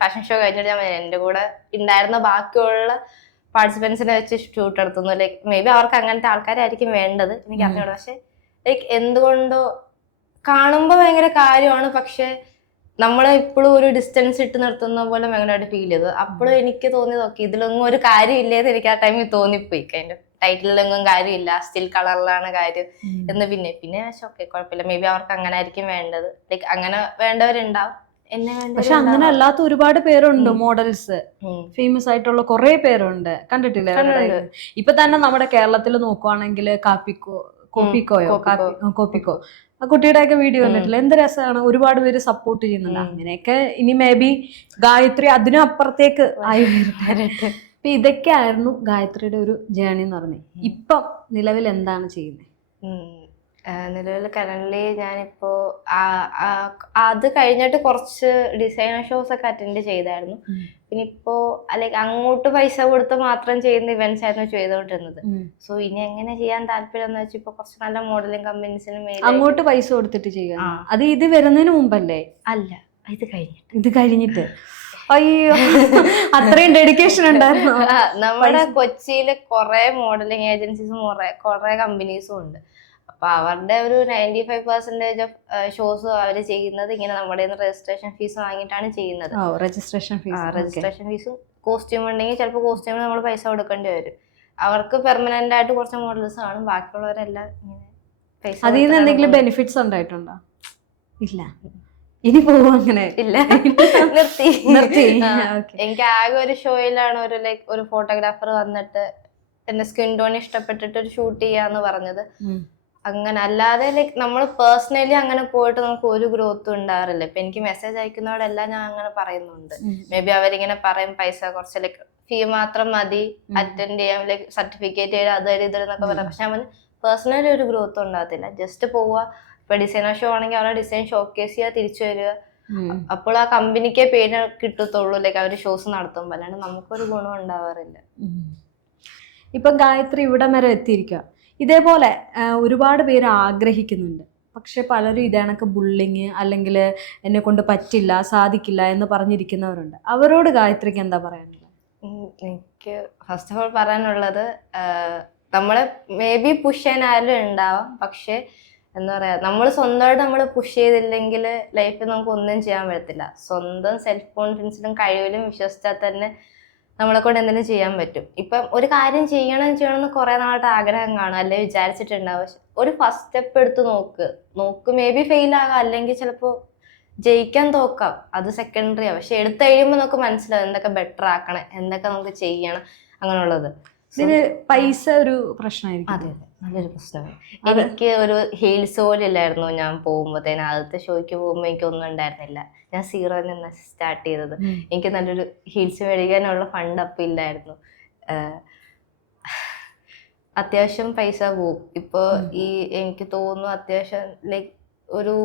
ഫാഷൻ ഷോ കഴിഞ്ഞിട്ട് ഞാൻ എൻ്റെ കൂടെ ഉണ്ടായിരുന്ന ബാക്കിയുള്ള പാർട്ടിസിപ്പൻസിനെ വെച്ച് ഷൂട്ട് എടുത്തുന്നു. ലൈക്ക് മേ ബി അവർക്ക് അങ്ങനത്തെ ആൾക്കാരായിരിക്കും വേണ്ടത്, എനിക്ക് അറിഞ്ഞൂടാ. പക്ഷെ ലൈക്ക് എന്തുകൊണ്ടോ കാണുമ്പോൾ ഭയങ്കര കാര്യമാണ്, പക്ഷെ നമ്മളെ ഇപ്പോഴും ഒരു ഡിസ്റ്റൻസ് ഇട്ട് നിർത്തുന്ന പോലെ ഭയങ്കരമായിട്ട് ഫീൽ ചെയ്തു. അപ്പോഴും എനിക്ക് തോന്നിയത് ഓക്കെ ഇതിലൊന്നും ഒരു കാര്യം ഇല്ലേന്ന് എനിക്ക് ആ ടൈമിൽ തോന്നിപ്പോയി. അതിന്റെ ടൈറ്റിലൊന്നും കാര്യമില്ല, സ്റ്റിൽ കളറിലാണ് കാര്യം എന്ന്. പിന്നെ ഓക്കെ കുഴപ്പമില്ല, മേ ബി അവർക്ക് അങ്ങനെ ആയിരിക്കും വേണ്ടത്, ലൈക്ക് അങ്ങനെ വേണ്ടവരുണ്ടാവും. പക്ഷെ അങ്ങനെ അല്ലാത്ത ഒരുപാട് പേരുണ്ട്, മോഡൽസ് ഫേമസ് ആയിട്ടുള്ള കുറെ പേരുണ്ട്, കണ്ടിട്ടില്ലേ? ഇപ്പൊ തന്നെ നമ്മുടെ കേരളത്തിൽ നോക്കുവാണെങ്കിൽ കോപ്പിക്കോ ആ കുട്ടിയുടെയൊക്കെ വീഡിയോ കണ്ടിട്ടില്ല? എന്ത് രസമാണ്, ഒരുപാട് പേര് സപ്പോർട്ട് ചെയ്യുന്നുണ്ട്. അങ്ങനെയൊക്കെ ഇനി മേ ബി ഗായത്രി അതിനും അപ്പുറത്തേക്ക് ആയി വരട്ടെ. അപ്പൊ ഇതൊക്കെ ആയിരുന്നു ഗായത്രിയുടെ ഒരു ജേണി എന്ന് പറഞ്ഞത്. ഇപ്പം നിലവിൽ എന്താണ് ചെയ്യുന്നത്? നിലവിൽ കറന്റ്ലി ഞാനിപ്പോ അത് കഴിഞ്ഞിട്ട് കുറച്ച് ഡിസൈനർ ഷോസ് ഒക്കെ അറ്റൻഡ് ചെയ്തായിരുന്നു. പിന്നെ ഇപ്പോ ലൈക്ക് അങ്ങോട്ട് പൈസ കൊടുത്ത് മാത്രം ചെയ്യുന്ന ഇവന്റ്സ് ആയിരുന്നു ചെയ്തോണ്ടിരുന്നത്. സോ ഇനി എങ്ങനെ ചെയ്യാൻ താല്പര്യം എന്ന് വെച്ചാൽ ഇപ്പൊ കുറച്ച് നല്ല മോഡലിംഗ് കമ്പനീസിനും അങ്ങോട്ട് പൈസ കൊടുത്തിട്ട് ചെയ്യാം. അത് ഇത് വരുന്നതിന് മുമ്പല്ലേ? അല്ല, ഇത് കഴിഞ്ഞിട്ട്. അയ്യോ, അത്രയും ഡെഡിക്കേഷൻ ഉണ്ടായിരുന്നു. നമ്മുടെ കൊച്ചിയില് കുറെ മോഡലിംഗ് ഏജൻസീസും കുറെ കമ്പനീസും ഉണ്ട്. അപ്പൊ അവരുടെ ഒരു 95% ഓഫ് ഷോസ് അവര് ചെയ്യുന്നത് ഇങ്ങനെ നമ്മുടെ രജിസ്ട്രേഷൻ ഫീസ് വാങ്ങിയിട്ടാണ് ചെയ്യുന്നത്. രജിസ്ട്രേഷൻ ഫീസും കോസ്റ്റ്യൂം ഉണ്ടെങ്കിൽ ചിലപ്പോൾ കോസ്റ്റ്യൂമിന് നമ്മൾ പൈസ കൊടുക്കേണ്ടി വരും. അവർക്ക് പെർമനന്റ് ആയിട്ട് കുറച്ച് മോഡൽസ് കാണും, ബാക്കിയുള്ളവരെല്ലാം ഇങ്ങനെ പൈസ. അതിൽ നിന്ന് എന്തെങ്കിലും ബെനിഫിറ്റ്സ് ഉണ്ടായിട്ടുണ്ടോ? ഇല്ല, ഇനി പോവും അങ്ങനെ? ഇല്ല, നിർത്തി. എനിക്ക് ആകെ ഒരു ഷോയിലാണ് ഒരു ഫോട്ടോഗ്രാഫർ വന്നിട്ട് എന്റെ സ്കിൻ ടോൺ ഇഷ്ടപ്പെട്ടിട്ട് ഒരു ഷൂട്ട് ചെയ്യാന്ന് പറഞ്ഞത്. അങ്ങനെ അല്ലാതെ ലൈക്ക് നമ്മൾ പേഴ്സണലി അങ്ങനെ പോയിട്ട് നമുക്ക് ഒരു ഗ്രോത്തും ഉണ്ടാവാറില്ല. ഇപ്പൊ എനിക്ക് മെസ്സേജ് അയക്കുന്നതോടെല്ലാം ഞാൻ അങ്ങനെ പറയുന്നുണ്ട്. മേ ബി അവരിങ്ങനെ പറയും പൈസ കുറച്ച് ലൈക്ക് ഫീ മാത്രം മതി, അറ്റൻഡ് ചെയ്യാം, ലൈക്ക് സർട്ടിഫിക്കറ്റ് ചെയ്ത് അത് ഇതെന്നൊക്കെ പറയാം. പക്ഷെ അവൻ പേഴ്സണലി ഒരു ഗ്രോത്ത് ഉണ്ടാകത്തില്ല. ജസ്റ്റ് പോവുക, ഇപ്പൊ ഡിസൈനർ ഷോ ആണെങ്കിൽ അവരുടെ ഡിസൈൻ ഷോക്കേസ് ചെയ്യുക, തിരിച്ചു വരിക. അപ്പോൾ ആ കമ്പനിക്കേ പേര് കിട്ടത്തുള്ളൂ, ലൈക്ക് അവർ ഷോസ് നടത്തുമ്പോൾ, അല്ലാണ്ട് നമുക്കൊരു ഗുണം ഉണ്ടാവാറില്ല. ഇപ്പൊ ഗായത്രി ഇവിടം വരെ എത്തിയിരിക്കുക. ഇതേപോലെ ഒരുപാട് പേര് ആഗ്രഹിക്കുന്നുണ്ട്, പക്ഷെ പലരും ഇതേണക്ക് ബുള്ളിങ് അല്ലെങ്കിൽ എന്നെ കൊണ്ട് പറ്റില്ല, സാധിക്കില്ല എന്ന് പറഞ്ഞിരിക്കുന്നവരുണ്ട്. അവരോട് ഗായത്രിക്ക് എന്താ പറയാനുള്ളത്? എനിക്ക് ഫസ്റ്റ് ഓഫ് ഓൾ പറയാനുള്ളത്, നമ്മളെ മേ ബി പുഷ് ചെയ്യാൻ ആരും ഉണ്ടാവാം, പക്ഷെ എന്താ പറയാ, നമ്മൾ സ്വന്തമായിട്ട് നമ്മൾ പുഷ് ചെയ്തില്ലെങ്കിൽ ലൈഫിൽ നമുക്ക് ഒന്നും ചെയ്യാൻ പറ്റത്തില്ല. സ്വന്തം സെൽഫ് കോൺഫിഡൻസിലും കഴിവിലും വിശ്വസിച്ചാൽ തന്നെ നമ്മളെ കൊണ്ട് എന്തെങ്കിലും ചെയ്യാൻ പറ്റും. ഇപ്പം ഒരു കാര്യം ചെയ്യണമെന്ന് കുറെ നാളായിട്ട് ആഗ്രഹം കാണും, അല്ലെ വിചാരിച്ചിട്ടുണ്ടാവും. പക്ഷെ ഒരു ഫസ്റ്റ് സ്റ്റെപ്പ് എടുത്ത് നോക്ക് മേ ബി ഫെയിൽ ആകാം, അല്ലെങ്കിൽ ചിലപ്പോൾ ജയിക്കാൻ തോക്കാം, അത് സെക്കൻഡറിയാണ്. പക്ഷെ എടുത്ത് കഴിയുമ്പോൾ നമുക്ക് മനസ്സിലാവും എന്തൊക്കെ ബെറ്റർ ആക്കണം, എന്തൊക്കെ നമുക്ക് ചെയ്യണം അങ്ങനെയുള്ളത്. ഇതിന് പൈസ ഒരു പ്രശ്നമായിരിക്കും. അതെ അതെ, നല്ലൊരു പ്രശ്നമാണ്. എനിക്ക് ഒരു ഹീൽസ് പോലും ഇല്ലായിരുന്നു ഞാൻ പോകുമ്പോഴത്തേന്. ആദ്യത്തെ ഷോയ്ക്ക് പോകുമ്പോൾ എനിക്കൊന്നും ഉണ്ടായിരുന്നില്ല. ഞാൻ സീറോയിൽ നിന്ന് സ്റ്റാർട്ട് ചെയ്തത്. എനിക്ക് നല്ലൊരു ഹീൽസ് മേടിക്കാനുള്ള ഫണ്ട് അപ്പം ഇല്ലായിരുന്നു. അത്യാവശ്യം പൈസ പോവും. ഇപ്പോൾ ഈ എനിക്ക് തോന്നുന്നു അത്യാവശ്യം ലൈക്ക് ഒരു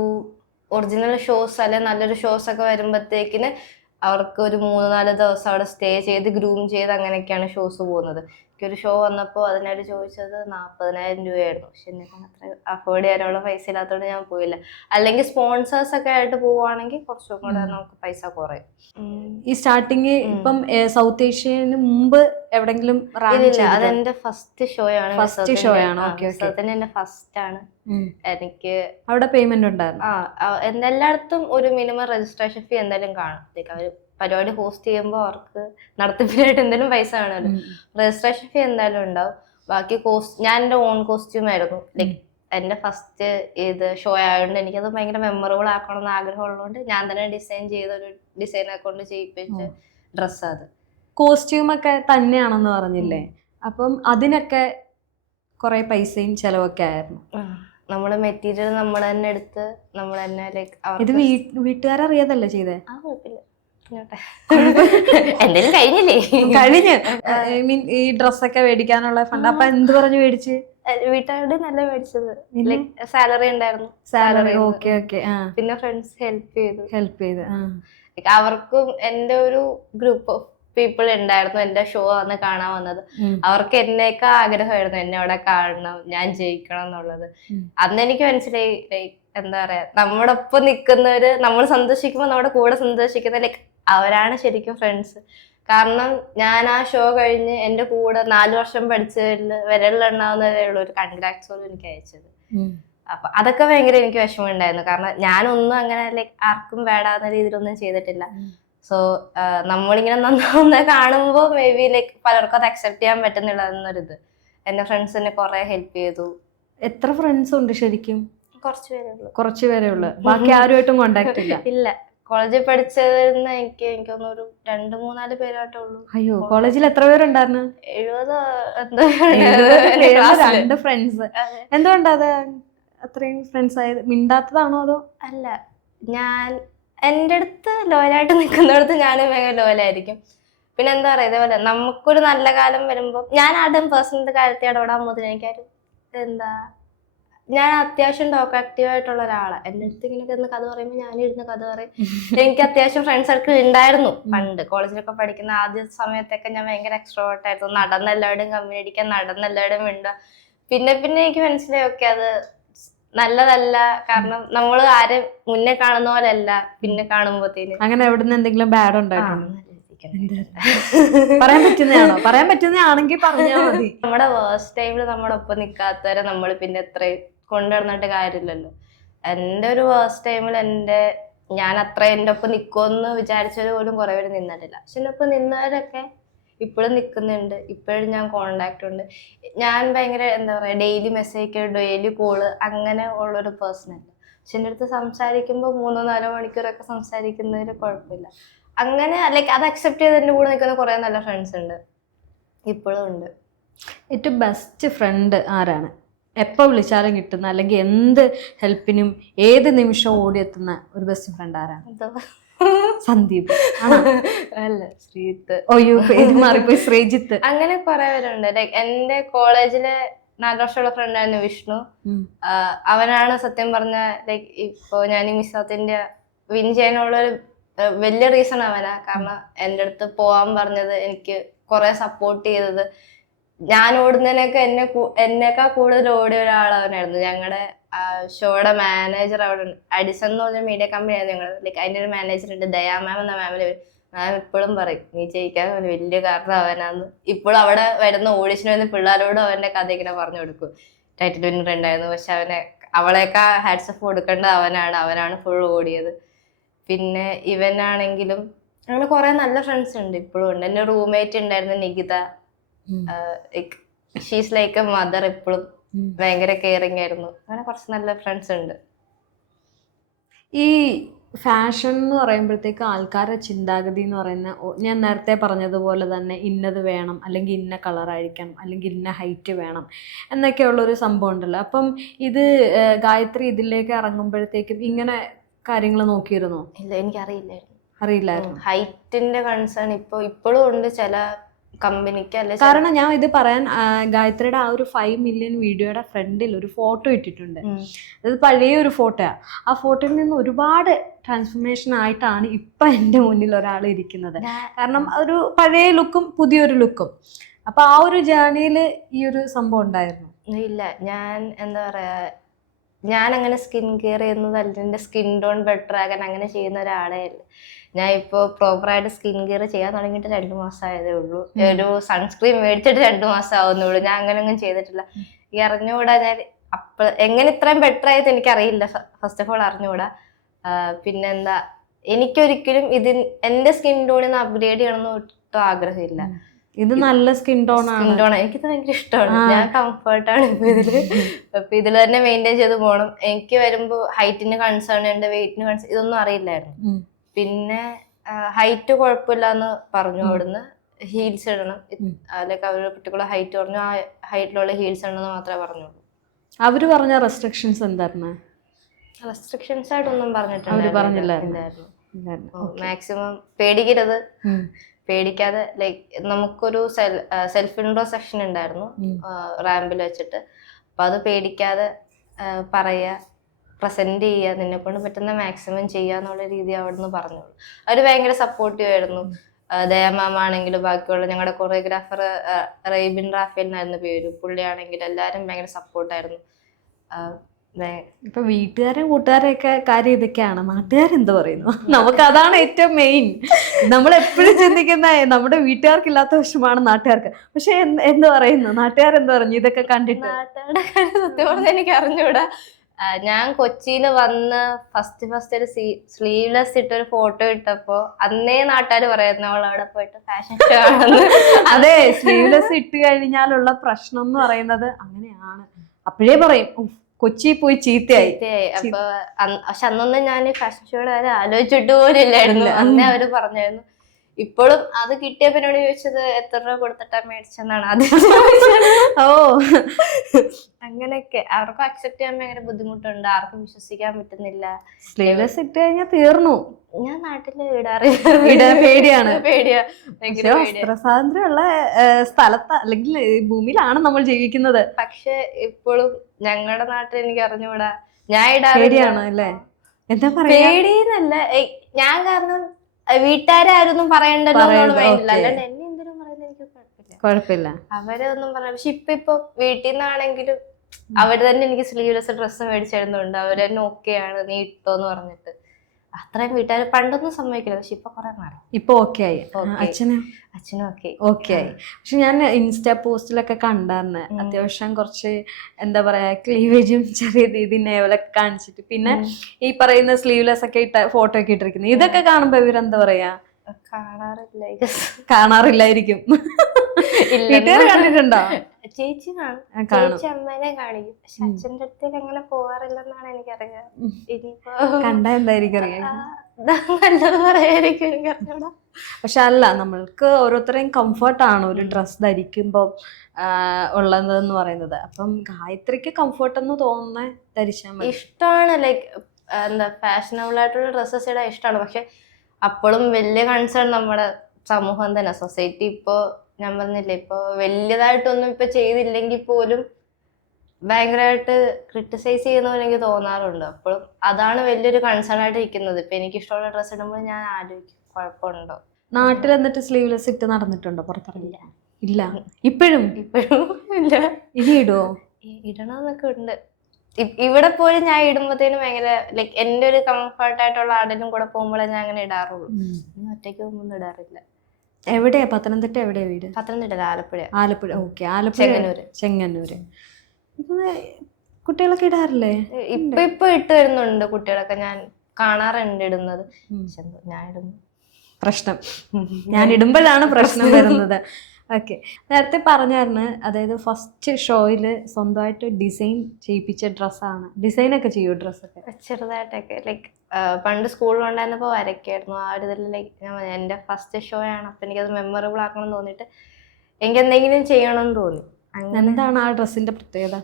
ഒറിജിനൽ ഷോസ് അല്ലെ നല്ലൊരു ഷോസ് ഒക്കെ വരുമ്പോഴത്തേക്കിന് അവർക്ക് ഒരു 3-4 ദിവസം അവിടെ സ്റ്റേ ചെയ്ത് ഗ്രൂം ചെയ്ത് അങ്ങനെയൊക്കെയാണ് ഷോസ് പോകുന്നത്. എനിക്കൊരു ഷോ വന്നപ്പോൾ അതിനായിട്ട് ചോദിച്ചത് 40,000 രൂപയായിരുന്നു. പക്ഷെ എന്നെ അത്ര അഫോർഡ് ചെയ്യാനുള്ള പൈസ ഇല്ലാത്തതുകൊണ്ട് ഞാൻ പോയില്ല. അല്ലെങ്കിൽ സ്പോൺസേഴ്സ് ഒക്കെ ആയിട്ട് പോവുകയാണെങ്കിൽ കുറച്ചും കൂടെ നമുക്ക് പൈസ കുറയും. ഈ സ്റ്റാർട്ടിങ് ഇപ്പം സൗത്ത് ഏഷ്യന് മുമ്പ് എവിടെങ്കിലും അതെന്റെ ഫസ്റ്റ് ഷോയാണ്. എന്റെ ഫസ്റ്റ് ആണ്. എനിക്ക് അവിടെ പേയ്മെന്റ് ഉണ്ടായിരുന്നു. എല്ലായിടത്തും ഒരു മിനിമം രജിസ്ട്രേഷൻ ഫീ എന്തായാലും കാണും. അവര് പരിപാടി ഹോസ്റ്റ് ചെയ്യുമ്പോൾ അവർക്ക് നടത്തിപ്പിനായിട്ട് എന്തെങ്കിലും പൈസ കാണുമല്ലോ. രജിസ്ട്രേഷൻ ഫീ എന്തായാലും ഉണ്ടാവും. ബാക്കി ഞാൻ എൻ്റെ ഓൺ കോസ്റ്റ്യൂം ആയിരുന്നു. ലൈക്ക് എൻ്റെ ഫസ്റ്റ് ഷോ ആയതുകൊണ്ട് എനിക്കത് ഭയങ്കര മെമ്മറബിൾ ആക്കണം എന്ന് ആഗ്രഹം ഉള്ളതുകൊണ്ട് ഞാൻ തന്നെ ഡിസൈൻ ചെയ്തൊരു ഡിസൈനറെ കൊണ്ട് ചെയ്യിപ്പിച്ച ഡ്രസ്സാണ് അത്. കോസ്റ്റ്യൂം ഒക്കെ തന്നെയാണെന്ന് പറഞ്ഞില്ലേ, അപ്പം അതിനൊക്കെ കുറെ പൈസയും ചെലവൊക്കെ ആയിരുന്നു. നമ്മള് മെറ്റീരിയൽ നമ്മൾ തന്നെ എടുത്ത് നമ്മൾ തന്നെ ലൈക്ക് ഇത് വീട്ടുകാരറിയാതല്ലേ ചെയ്തേ? എന്തെങ്കിലും കഴിഞ്ഞില്ലേ? കഴിഞ്ഞ് ഐ മീൻ ഈ ഡ്രസ്സൊക്കെ മേടിക്കാനുള്ള ഫണ്ട് അപ്പൊ എന്ത് പറഞ്ഞു മേടിച്ച്? വീട്ടുകാരുടെ നല്ല മേടിച്ചത്. ലൈക്ക് സാലറി ഉണ്ടായിരുന്നു. Salary okay okay. പിന്നെ ഫ്രണ്ട്സ് ഹെൽപ്പ് ചെയ്ത് അവർക്കും എൻ്റെ ഒരു ഗ്രൂപ്പ് ഓഫ് പീപ്പിൾ ഉണ്ടായിരുന്നു എന്റെ ഷോ വന്ന് കാണാൻ വന്നത്. അവർക്ക് എന്നേക്കാ ആഗ്രഹമായിരുന്നു എന്നെ അവിടെ കാണണം, ഞാൻ ജയിക്കണം എന്നുള്ളത്. അന്ന് എനിക്ക് മനസ്സിലായി ലൈക്ക് എന്താ പറയാ, നമ്മുടെ ഒപ്പം നിൽക്കുന്നവര്, നമ്മൾ സന്തോഷിക്കുമ്പോൾ നമ്മുടെ കൂടെ സന്തോഷിക്കുന്ന ലൈക്ക് അവരാണ് ശരിക്കും ഫ്രണ്ട്സ്. കാരണം ഞാൻ ആ ഷോ കഴിഞ്ഞ് എന്റെ കൂടെ 4 വർഷം പഠിച്ചതിൽ വിരലിലെണ്ണാവുന്നവരേ ഉള്ള ഒരു കൺഗ്രാറ്റ്സ് പോലും എനിക്ക് അയച്ചത്. അപ്പൊ അതൊക്കെ ഭയങ്കര എനിക്ക് വിഷമം ഉണ്ടായിരുന്നു. കാരണം ഞാനൊന്നും അങ്ങനെ ലൈക്ക് ആർക്കും വേടാവുന്ന രീതിയിലൊന്നും ചെയ്തിട്ടില്ല. സോ നമ്മളിങ്ങനെ നന്നാവുന്ന കാണുമ്പോൾ മേ ബി ലൈക്ക് പലർക്കും അത് അക്സെപ്റ്റ് ചെയ്യാൻ പറ്റുന്നില്ല എന്നൊരിത്. എന്റെ ഫ്രണ്ട്സ് എന്നെ കുറെ ഹെൽപ്പ് ചെയ്തു. എത്ര ഫ്രണ്ട്സ് ഉണ്ട് ശരിക്കും? കുറച്ച് പേരേ ഉള്ളൂ. ബാക്കി ആരുമായിട്ടും കോണ്ടാക്ട് ഇല്ല? ഇല്ല, കോളേജിൽ പഠിച്ചതിന് എനിക്കൊന്നും ഒരു 2-3-4 പേരായിട്ടേ ഉള്ളൂ. അയ്യോ, കോളേജിൽ എത്ര പേരുണ്ടായിരുന്നു? 70 2 ഫ്രണ്ട്സ്. എന്തുകൊണ്ടാ അത് അത്രയും ഫ്രണ്ട്സ് ആയത്? മിണ്ടാത്തതാണോ അതോ? അല്ല, ഞാൻ എൻ്റെ അടുത്ത് ലോയലായിട്ട് നിൽക്കുന്നിടത്ത് ഞാനും ഭയങ്കര ലോയലായിരിക്കും. പിന്നെ എന്താ പറയാ, ഇതേപോലെ നമുക്കൊരു നല്ല കാലം വരുമ്പോൾ ഞാൻ ആദ്യം പേഴ്സണൽ കാര്യത്തിൽ ഇടപെടാൻ പോകുന്നത് എനിക്കാരും എന്താ, ഞാൻ അത്യാവശ്യം ടോക്കാക്റ്റീവ് ആയിട്ടുള്ള ഒരാളാണ്. എൻ്റെ അടുത്ത് ഇങ്ങനെയൊക്കെ ഒന്ന് കഥ പറയുമ്പോൾ ഞാനിരുന്ന് കഥ പറയും. എനിക്ക് അത്യാവശ്യം ഫ്രണ്ട്സ് സർക്കിൾ ഉണ്ടായിരുന്നു പണ്ട് കോളേജിലൊക്കെ പഠിക്കുന്ന ആദ്യ സമയത്തൊക്കെ. ഞാൻ ഭയങ്കര എക്സ്ട്രോവേർട്ട് ആയിരുന്നു. നടന്നെല്ലാവരുടെയും കമ്പനി അടിക്കാൻ, നടന്നെല്ലാവരുടെയും മിണ്ടുക. പിന്നെ എനിക്ക് മനസ്സിലായി ഓക്കെ അത് നല്ലതല്ല. കാരണം നമ്മൾ ആരും മുന്നേ കാണുന്ന പോലെ അല്ല പിന്നെ കാണുമ്പോഴത്തേന്. അങ്ങനെ എവിടുന്ന് എന്തെങ്കിലും ബാഡ് ഉണ്ടായിട്ടുണ്ടോ? പറയാൻ പറ്റുന്നതാണോ? പറയാൻ പറ്റുന്നതാണെങ്കിൽ പറഞ്ഞാൽ മതി. നമ്മുടെ വേഴ്സ്റ്റ് ടൈമിൽ നമ്മുടെ ഒപ്പം നിൽക്കാത്തവരെ നമ്മൾ പിന്നെ എത്രയും കൊണ്ടുവന്നിട്ട് കാര്യമില്ലല്ലോ. എൻ്റെ ഒരു വേഴ്സ്റ്റ് ടൈമിൽ ഞാൻ അത്ര എൻ്റെ ഒപ്പം നിൽക്കുമെന്ന് വിചാരിച്ചവര് പോലും കുറെ പേര് നിന്നിട്ടില്ല. പക്ഷെ എൻ്റെ ഒപ്പം നിന്നവരൊക്കെ ഇപ്പോഴും നിൽക്കുന്നുണ്ട്. ഇപ്പോഴും ഞാൻ കോണ്ടാക്ട് ഉണ്ട്. ഞാൻ ഭയങ്കര എന്താ പറയുക, ഡെയിലി മെസ്സേജ്, ഡെയിലി കോള് അങ്ങനെ ഉള്ളൊരു പേഴ്സൺ അല്ല. പക്ഷെ എൻ്റെ അടുത്ത് സംസാരിക്കുമ്പോൾ 3-4 മണിക്കൂറൊക്കെ സംസാരിക്കുന്നതിന് കുഴപ്പമില്ല. അങ്ങനെ ലൈക്ക് അത് അക്സെപ്റ്റ് ചെയ്ത് എൻ്റെ കൂടെ നിൽക്കുന്ന കുറെ നല്ല ഫ്രണ്ട്സ് ഉണ്ട്, ഇപ്പോഴും ഉണ്ട്. ഏറ്റവും ബെസ്റ്റ് ഫ്രണ്ട് ആരാണ്? എപ്പോൾ വിളിച്ചാലും കിട്ടുന്ന, അല്ലെങ്കിൽ എന്ത് ഹെൽപ്പിനും ഏത് നിമിഷവും ഓടിയെത്തുന്ന ഒരു ബെസ്റ്റ് ഫ്രണ്ട് ആരാണ്? സന്ദീപ് അല്ല, ശ്രീജിത്ത്. ഓയ്യോ, പേര് മാറിപ്പോയി, ശ്രീജിത്ത്. അങ്ങനെ കുറെ പേരുണ്ട്. ലൈക്ക് എൻ്റെ കോളേജിലെ 4 വർഷമുള്ള ഫ്രണ്ട് ആയിരുന്നു വിഷ്ണു. ഉം. അവനാണ് സത്യം പറഞ്ഞ ലൈക്ക് ഇപ്പൊ ഞാൻ ഈ മിസ് സൗത്ത് ഇന്ത്യ വിൻ ചെയ്യാനുള്ള ഒരു വലിയ റീസൺ അവനാ. കാരണം എൻ്റെ അടുത്ത് പോവാൻ പറഞ്ഞത്, എനിക്ക് കുറെ സപ്പോർട്ട് ചെയ്തത്, ഞാൻ ഓടുന്നതിനൊക്കെ എന്നേക്കാൾ കൂടുതൽ ഓടിയ ഒരാൾ അവനായിരുന്നു. ഞങ്ങളുടെ ഷോയുടെ മാനേജർ അവിടെ ഉണ്ട്, അഡിസൺ എന്ന് പറഞ്ഞ മീഡിയ കമ്പനിയായിരുന്നു ഞങ്ങൾ. ലൈക്ക് അതിൻ്റെ ഒരു മാനേജർ ഉണ്ട്, ദയാ മാം എന്ന മാമിന്. മാം ഇപ്പോഴും പറയും നീ ജയിക്കാൻ വലിയ കാരണം അവനാന്ന്. ഇപ്പോഴും അവിടെ വരുന്ന ഓഡിഷന് വരുന്ന പിള്ളേരോടും അവന്റെ കഥ ഇങ്ങനെ പറഞ്ഞു കൊടുക്കും. ടൈറ്റിൽ വിന്നർ ഉണ്ടായിരുന്നു, പക്ഷെ അവളേക്കാ ഹാറ്റ്സപ്പ് കൊടുക്കേണ്ടത് അവനാണ് ഫുൾ ഓടിയത്. പിന്നെ ഇവനാണെങ്കിലും അങ്ങനെ കുറെ നല്ല ഫ്രണ്ട്സ് ഉണ്ട്, ഇപ്പോഴും ഉണ്ട്. എൻ്റെ റൂംമേറ്റ് ഉണ്ടായിരുന്നു Nikita, she's like A mother. എപ്പോഴും ഭയങ്കര കെയറിങ് ആയിരുന്നു. അങ്ങനെ കുറച്ച് നല്ല ഫ്രണ്ട്സ് ഉണ്ട്. ഈ ഫാഷൻ എന്ന് പറയുമ്പോഴത്തേക്ക് ആൾക്കാരുടെ ചിന്താഗതി എന്ന് പറയുന്ന ഞാൻ നേരത്തെ പറഞ്ഞതുപോലെ തന്നെ ഇന്നത് വേണം, അല്ലെങ്കിൽ ഇന്ന കളറായിരിക്കണം, അല്ലെങ്കിൽ ഇന്ന ഹൈറ്റ് വേണം എന്നൊക്കെയുള്ളൊരു സംഭവം ഉണ്ടല്ലോ. അപ്പം ഇത് ഗായത്രി ഇതിലേക്ക് ഇറങ്ങുമ്പോഴത്തേക്കും ഇങ്ങനെ കാര്യങ്ങൾ നോക്കിയിരുന്നോ? ഇല്ല, എനിക്കറിയില്ലായിരുന്നു. അറിയില്ലായിരുന്നു. ഹൈറ്റിന്റെ കൺസേൺ ഇപ്പോഴും ഉണ്ട് ചില കമ്പനിക്ക്. അല്ലെ, കാരണം ഞാൻ ഇത് പറയാൻ, ഗായത്രിയുടെ ആ ഒരു 5 മില്യൺ വീഡിയോയുടെ ഫ്രണ്ടിൽ ഒരു ഫോട്ടോ ഇട്ടിട്ടുണ്ട്. അത് പഴയ ഒരു ഫോട്ടോയാ. ആ ഫോട്ടോയിൽ നിന്ന് ഒരുപാട് ട്രാൻസ്ഫോർമേഷൻ ആയിട്ടാണ് ഇപ്പൊ എൻ്റെ മുന്നിൽ ഒരാൾ ഇരിക്കുന്നത്. കാരണം ഒരു പഴയ ലുക്കും പുതിയൊരു ലുക്കും. അപ്പൊ ആ ഒരു ജേർണിയിൽ ഈ ഒരു സംഭവം ഉണ്ടായിരുന്നു? ഇല്ല, ഞാൻ എന്താ പറയാ, ഞാൻ അങ്ങനെ സ്കിൻ കെയർ ചെയ്യുന്നതല്ല, എൻ്റെ സ്കിൻ ടോൺ ബെറ്റർ ആകാൻ അങ്ങനെ ചെയ്യുന്ന ഒരാളേ അല്ല. ഞാൻ ഇപ്പോൾ പ്രോപ്പറായിട്ട് സ്കിൻ കെയർ ചെയ്യാൻ തുടങ്ങിയിട്ട് 2 മാസം ആയതേ ഉള്ളൂ. ഒരു സൺസ്ക്രീൻ മേടിച്ചിട്ട് 2 മാസം ആവുന്നുള്ളൂ. ഞാൻ അങ്ങനെ ഒന്നും ചെയ്തിട്ടില്ല. ഈ അറിഞ്ഞുകൂടാ ഞാൻ എങ്ങനെ ഇത്രയും ബെറ്റർ ആയത് എനിക്കറിയില്ല. ഫസ്റ്റ് ഓഫ് ഓൾ അറിഞ്ഞുകൂടാ. പിന്നെന്താ, എനിക്കൊരിക്കലും എൻ്റെ സ്കിൻ ടോണിൽ നിന്ന് അപ്ഗ്രേഡ് ചെയ്യണമെന്ന് ഒട്ടും ആഗ്രഹമില്ല. ഇത് നല്ല സ്കിൻ ടോൺ ആണ്. എനിക്കിത് ഭയങ്കര ഇഷ്ടമാണ്. ഞാൻ കംഫർട്ടാണ് ഇപ്പൊ ഇതിൽ തന്നെ മെയിൻറ്റെയിൻ ചെയ്ത് പോകണം. എനിക്ക് വരുമ്പോ ഹൈറ്റിന് കൺസേൺ ഉണ്ട്, വെയിറ്റിന് കൺസേൺ, ഇതൊന്നും അറിയില്ലായിരുന്നു. പിന്നെ ഹൈറ്റ് കുഴപ്പമില്ലാന്ന് പറഞ്ഞു. അവിടുന്ന് ഹീൽസ് ഇടണം, ലൈക്ക് അവർ പെർട്ടിക്കുലർ ഹൈറ്റ് പറഞ്ഞു, ആ ഹൈറ്റിലുള്ള ഹീൽസ് ഇടണമെന്ന് മാത്രമേ പറഞ്ഞുള്ളൂ. അവര് പറഞ്ഞ റെസ്ട്രിക്ഷൻസ് എന്തായിരുന്നു? റെസ്ട്രിക്ഷൻസ് ആയിട്ടൊന്നും പറഞ്ഞിട്ടുണ്ടായിരുന്നു. മാക്സിമം പേടിക്കരുത്, പേടിക്കാതെ ലൈക്ക് നമുക്കൊരു സെൽഫ് ഇൻട്രോ സെക്ഷൻ ഉണ്ടായിരുന്നു റാമ്പിൽ വെച്ചിട്ട്. അപ്പൊ അത് പേടിക്കാതെ പറയുക, പ്രസന്റ് ചെയ്യുക, നിന്നെ കൊണ്ട് പറ്റുന്ന മാക്സിമം ചെയ്യുക എന്നുള്ള രീതി അവിടുന്ന് പറഞ്ഞോളൂ. അവർ ഭയങ്കര സപ്പോർട്ടീവ് ആയിരുന്നു. ദയാമാമാണെങ്കിലും ബാക്കിയുള്ള ഞങ്ങളുടെ കൊറിയോഗ്രാഫർ റെയ്ബിൻ റാഫേലിനായിരുന്നു പേര്, പുള്ളിയാണെങ്കിൽ എല്ലാവരും ഭയങ്കര സപ്പോർട്ടായിരുന്നു. ഇപ്പൊ വീട്ടുകാരും കൂട്ടുകാരെയൊക്കെ കാര്യം ഇതൊക്കെയാണ്. നാട്ടുകാരെന്ത് പറയുന്നു? നമുക്ക് അതാണ് ഏറ്റവും മെയിൻ. നമ്മൾ എപ്പോഴും ചിന്തിക്കുന്ന നമ്മുടെ വീട്ടുകാർക്കില്ലാത്ത വിഷമാണ് നാട്ടുകാർക്ക്. പക്ഷെ എന്ത് പറയുന്നു നാട്ടുകാരെന്ത് പറഞ്ഞു ഇതൊക്കെ കണ്ടിട്ട്? നാട്ടുകാരുടെ കാര്യം സത്യം പറഞ്ഞാൽ എനിക്ക് അറിഞ്ഞൂടാ. ഞാൻ കൊച്ചിയിൽ വന്ന് ഫസ്റ്റ് ഒരു സ്ലീവ്ലെസ് ഇട്ടൊരു ഫോട്ടോ ഇട്ടപ്പോ അന്നേ നാട്ടുകാർ പറയുന്നു അവൾ അവിടെ പോയിട്ട് ഫാഷൻ ഷോ ആണെന്ന്. അതെ, സ്ലീവ്ലെസ് ഇട്ട് കഴിഞ്ഞാലുള്ള പ്രശ്നം എന്ന് പറയുന്നത് അങ്ങനെയാണ്. അപ്പോഴേ പറയും കൊച്ചി പോയി ചീത്തയായി. അപ്പൊ പക്ഷെ അന്നൊന്നും ഞാൻ ഫാഷൻ ഷോയുടെ കാര്യം ആലോചിച്ചിട്ട് പോലും ഇല്ലായിരുന്നു. അന്നേ അവര് പറഞ്ഞായിരുന്നു. ഇപ്പോഴും അത് കിട്ടിയ പിന്നോട് ചോദിച്ചത് എത്ര രൂപ കൊടുത്തിട്ടാ മേടിച്ചെന്നാണ് ആദ്യം. ഓ, അങ്ങനെയൊക്കെ അവർക്കും അക്സെപ്റ്റ് ചെയ്യാൻ ഭയങ്കര ബുദ്ധിമുട്ടുണ്ട്, ആർക്കും വിശ്വസിക്കാൻ പറ്റുന്നില്ല. സ്ലീവ്ലെസ് ഇട്ട് കഴിഞ്ഞാൽ തീർന്നു. ഞാൻ നാട്ടില് ഇടാറില്ല, പേടിയാണ്. പേടിയാ. വസ്ത്ര സ്വാതന്ത്ര്യമുള്ള സ്ഥലത്ത് അല്ലെങ്കിൽ ഭൂമിയിലാണ് നമ്മൾ ജീവിക്കുന്നത്. പക്ഷെ ഇപ്പോഴും ഞങ്ങളുടെ നാട്ടിൽ എനിക്ക് അറിഞ്ഞുകൂടാ, ഞാൻ ഇടാറില്ല. പേടിയാണ് അല്ലേ? എന്താ പറയാ, പേടിയെന്നല്ല, ഞാൻ കാരണം വീട്ടുകാരും പറയണ്ടല്ലോ, അല്ലാണ്ട് എന്നെ എന്തിനും പറയുന്നത് എനിക്ക് കുഴപ്പമില്ല. അവരൊന്നും പറയാം. പക്ഷെ ഇപ്പൊ വീട്ടിൽ നിന്നാണെങ്കിലും അവര് തന്നെ എനിക്ക് സ്ലീവ്ലെസ് ഡ്രസ്സ് മേടിച്ചിരുന്നുണ്ട്. അവര് തന്നെ ഓക്കെയാണ്, നീ ഇട്ടോന്ന് പറഞ്ഞിട്ട്. അത്രയും വീട്ടുകാർ പണ്ടൊന്നും സമ്മതിക്കില്ല, പക്ഷെ ഇപ്പൊ കുറെ മാറി. ഇപ്പൊ ഓക്കെ ആയി. അച്ഛനും ഓക്കെ ആയി. പക്ഷെ ഞാൻ ഇൻസ്റ്റാ പോസ്റ്റിലൊക്കെ കണ്ടായിരുന്നു അത്യാവശ്യം കുറച്ച് എന്താ പറയാ ക്ലീവേജും ചെറിയ രീതി നെവലൊക്കെ കാണിച്ചിട്ട് പിന്നെ ഈ പറയുന്ന സ്ലീവ്ലെസ് ഒക്കെ ഇട്ട ഫോട്ടോ ഒക്കെ ഇട്ടിരിക്കുന്നത്. ഇതൊക്കെ കാണുമ്പോ ഇവരെന്താ പറയാ, കാണാറില്ലായിരിക്കും. വീട്ടുകാർ കണ്ടിട്ടുണ്ടോ? ചേച്ചി കാണും, ചേച്ചി അമ്മേനെ കാണിക്കും. പക്ഷെ അച്ഛൻ്റെ അടുത്തേക്ക് അങ്ങനെ പോവാറില്ലെന്നാണ് എനിക്കറിയാം. ഇനിയിപ്പോ കണ്ടാ എന്തായിരിക്കും അറിയാം, നല്ലത് പറയായിരിക്കും എനിക്കറിഞ്ഞൂടാ. പക്ഷെ അല്ല, നമ്മൾക്ക് ഓരോരുത്തരെയും കംഫർട്ടാണ് ഒരു ഡ്രസ് ധരിക്കുമ്പോൾ ഉള്ളതെന്ന് പറയുന്നത്. അപ്പം ഗായത്രിക്ക് കംഫർട്ട് എന്ന് തോന്നുന്ന ധരിച്ചാൽ ഇഷ്ടമാണ്. ലൈക്ക് എന്താ ഫാഷനബിൾ ആയിട്ടുള്ള ഡ്രസ്സസ് ഇടാൻ ഇഷ്ടമാണ്. പക്ഷെ അപ്പോഴും വലിയ കൺസേൺ നമ്മുടെ സമൂഹം തന്നെ, സൊസൈറ്റി. ഇപ്പോ ഞാൻ പറഞ്ഞില്ലേ, ഇപ്പൊ വലിയതായിട്ടൊന്നും ഇപ്പൊ ചെയ്തില്ലെങ്കിൽ പോലും ഭയങ്കരമായിട്ട് ക്രിട്ടിസൈസ് ചെയ്യുന്ന പോലെ എനിക്ക് തോന്നാറുണ്ട്. അപ്പോഴും അതാണ് വലിയൊരു കൺസേൺ ആയിട്ട് ഇരിക്കുന്നത്. ഇപ്പൊ എനിക്ക് ഇഷ്ടമുള്ള ഡ്രസ്സ് ഇടുമ്പോൾ ഞാൻ ആലോചിക്കും കുഴപ്പമുണ്ടോ. നാട്ടിൽ എന്നിട്ട് സ്ലീവ്ലെസ് ഇട്ട് നടന്നിട്ടുണ്ടോ പുറത്തിറങ്ങില്ല? ഇല്ല. ഇപ്പോഴും ഇപ്പോഴും ഇല്ല. ഇനി ഇടുവോ? ഇടണമെന്നൊക്കെ ഉണ്ട്. ഇവിടെ പോലും ഞാൻ ഇടുമ്പോഴത്തേനും ഭയങ്കര ലൈക്ക് എന്റെ ഒരു കംഫർട്ട് ആയിട്ടുള്ള ആരുടെയും കൂടെ പോകുമ്പോഴേ ഞാൻ അങ്ങനെ ഇടാറുള്ളൂ. ഞാൻ ഒറ്റയ്ക്ക് പോകുമ്പോൾ ഇടാറില്ല. എവിടെയാ? പത്തനംതിട്ട എവിടെയാ വീട്? പത്തനംതിട്ട ആലപ്പുഴ. ആലപ്പുഴ. ഓക്കെ. ആലപ്പുഴ. ചെങ്ങന്നൂര്. ചെങ്ങന്നൂര്. കുട്ടികളൊക്കെ ഇടാറില്ലേ? ഇപ്പൊ ഇട്ട് വരുന്നുണ്ട് കുട്ടികളൊക്കെ, ഞാൻ കാണാറുണ്ട് ഇടുന്നത്. ഞാൻ ഇടുന്നു പ്രശ്നം, ഞാൻ ഇടുമ്പോഴാണ് പ്രശ്നം വരുന്നത്. ഓക്കെ. നേരത്തെ പറഞ്ഞായിരുന്നു, അതായത് ഫസ്റ്റ് ഷോയില് സ്വന്തമായിട്ട് ഡിസൈൻ ചെയ്യിപ്പിച്ച ഡ്രസ്സാണ്. ഡിസൈനൊക്കെ ചെയ്യോ ഡ്രസ്സൊക്കെ? ചെറുതായിട്ടൊക്കെ ലൈക്ക് പണ്ട് സ്കൂളിലുണ്ടായിരുന്നപ്പോൾ വരയ്ക്കായിരുന്നു. ആ ഒരു ഇതിൽ ലൈക്ക് എൻ്റെ ഫസ്റ്റ് ഷോ ആണ്. അപ്പം എനിക്കത് മെമ്മറബിൾ ആക്കണം എന്ന് തോന്നിയിട്ട് എനിക്ക് എന്തെങ്കിലും ചെയ്യണമെന്ന് തോന്നി. എന്താണ് ആ ഡ്രസ്സിന്റെ പ്രത്യേകത?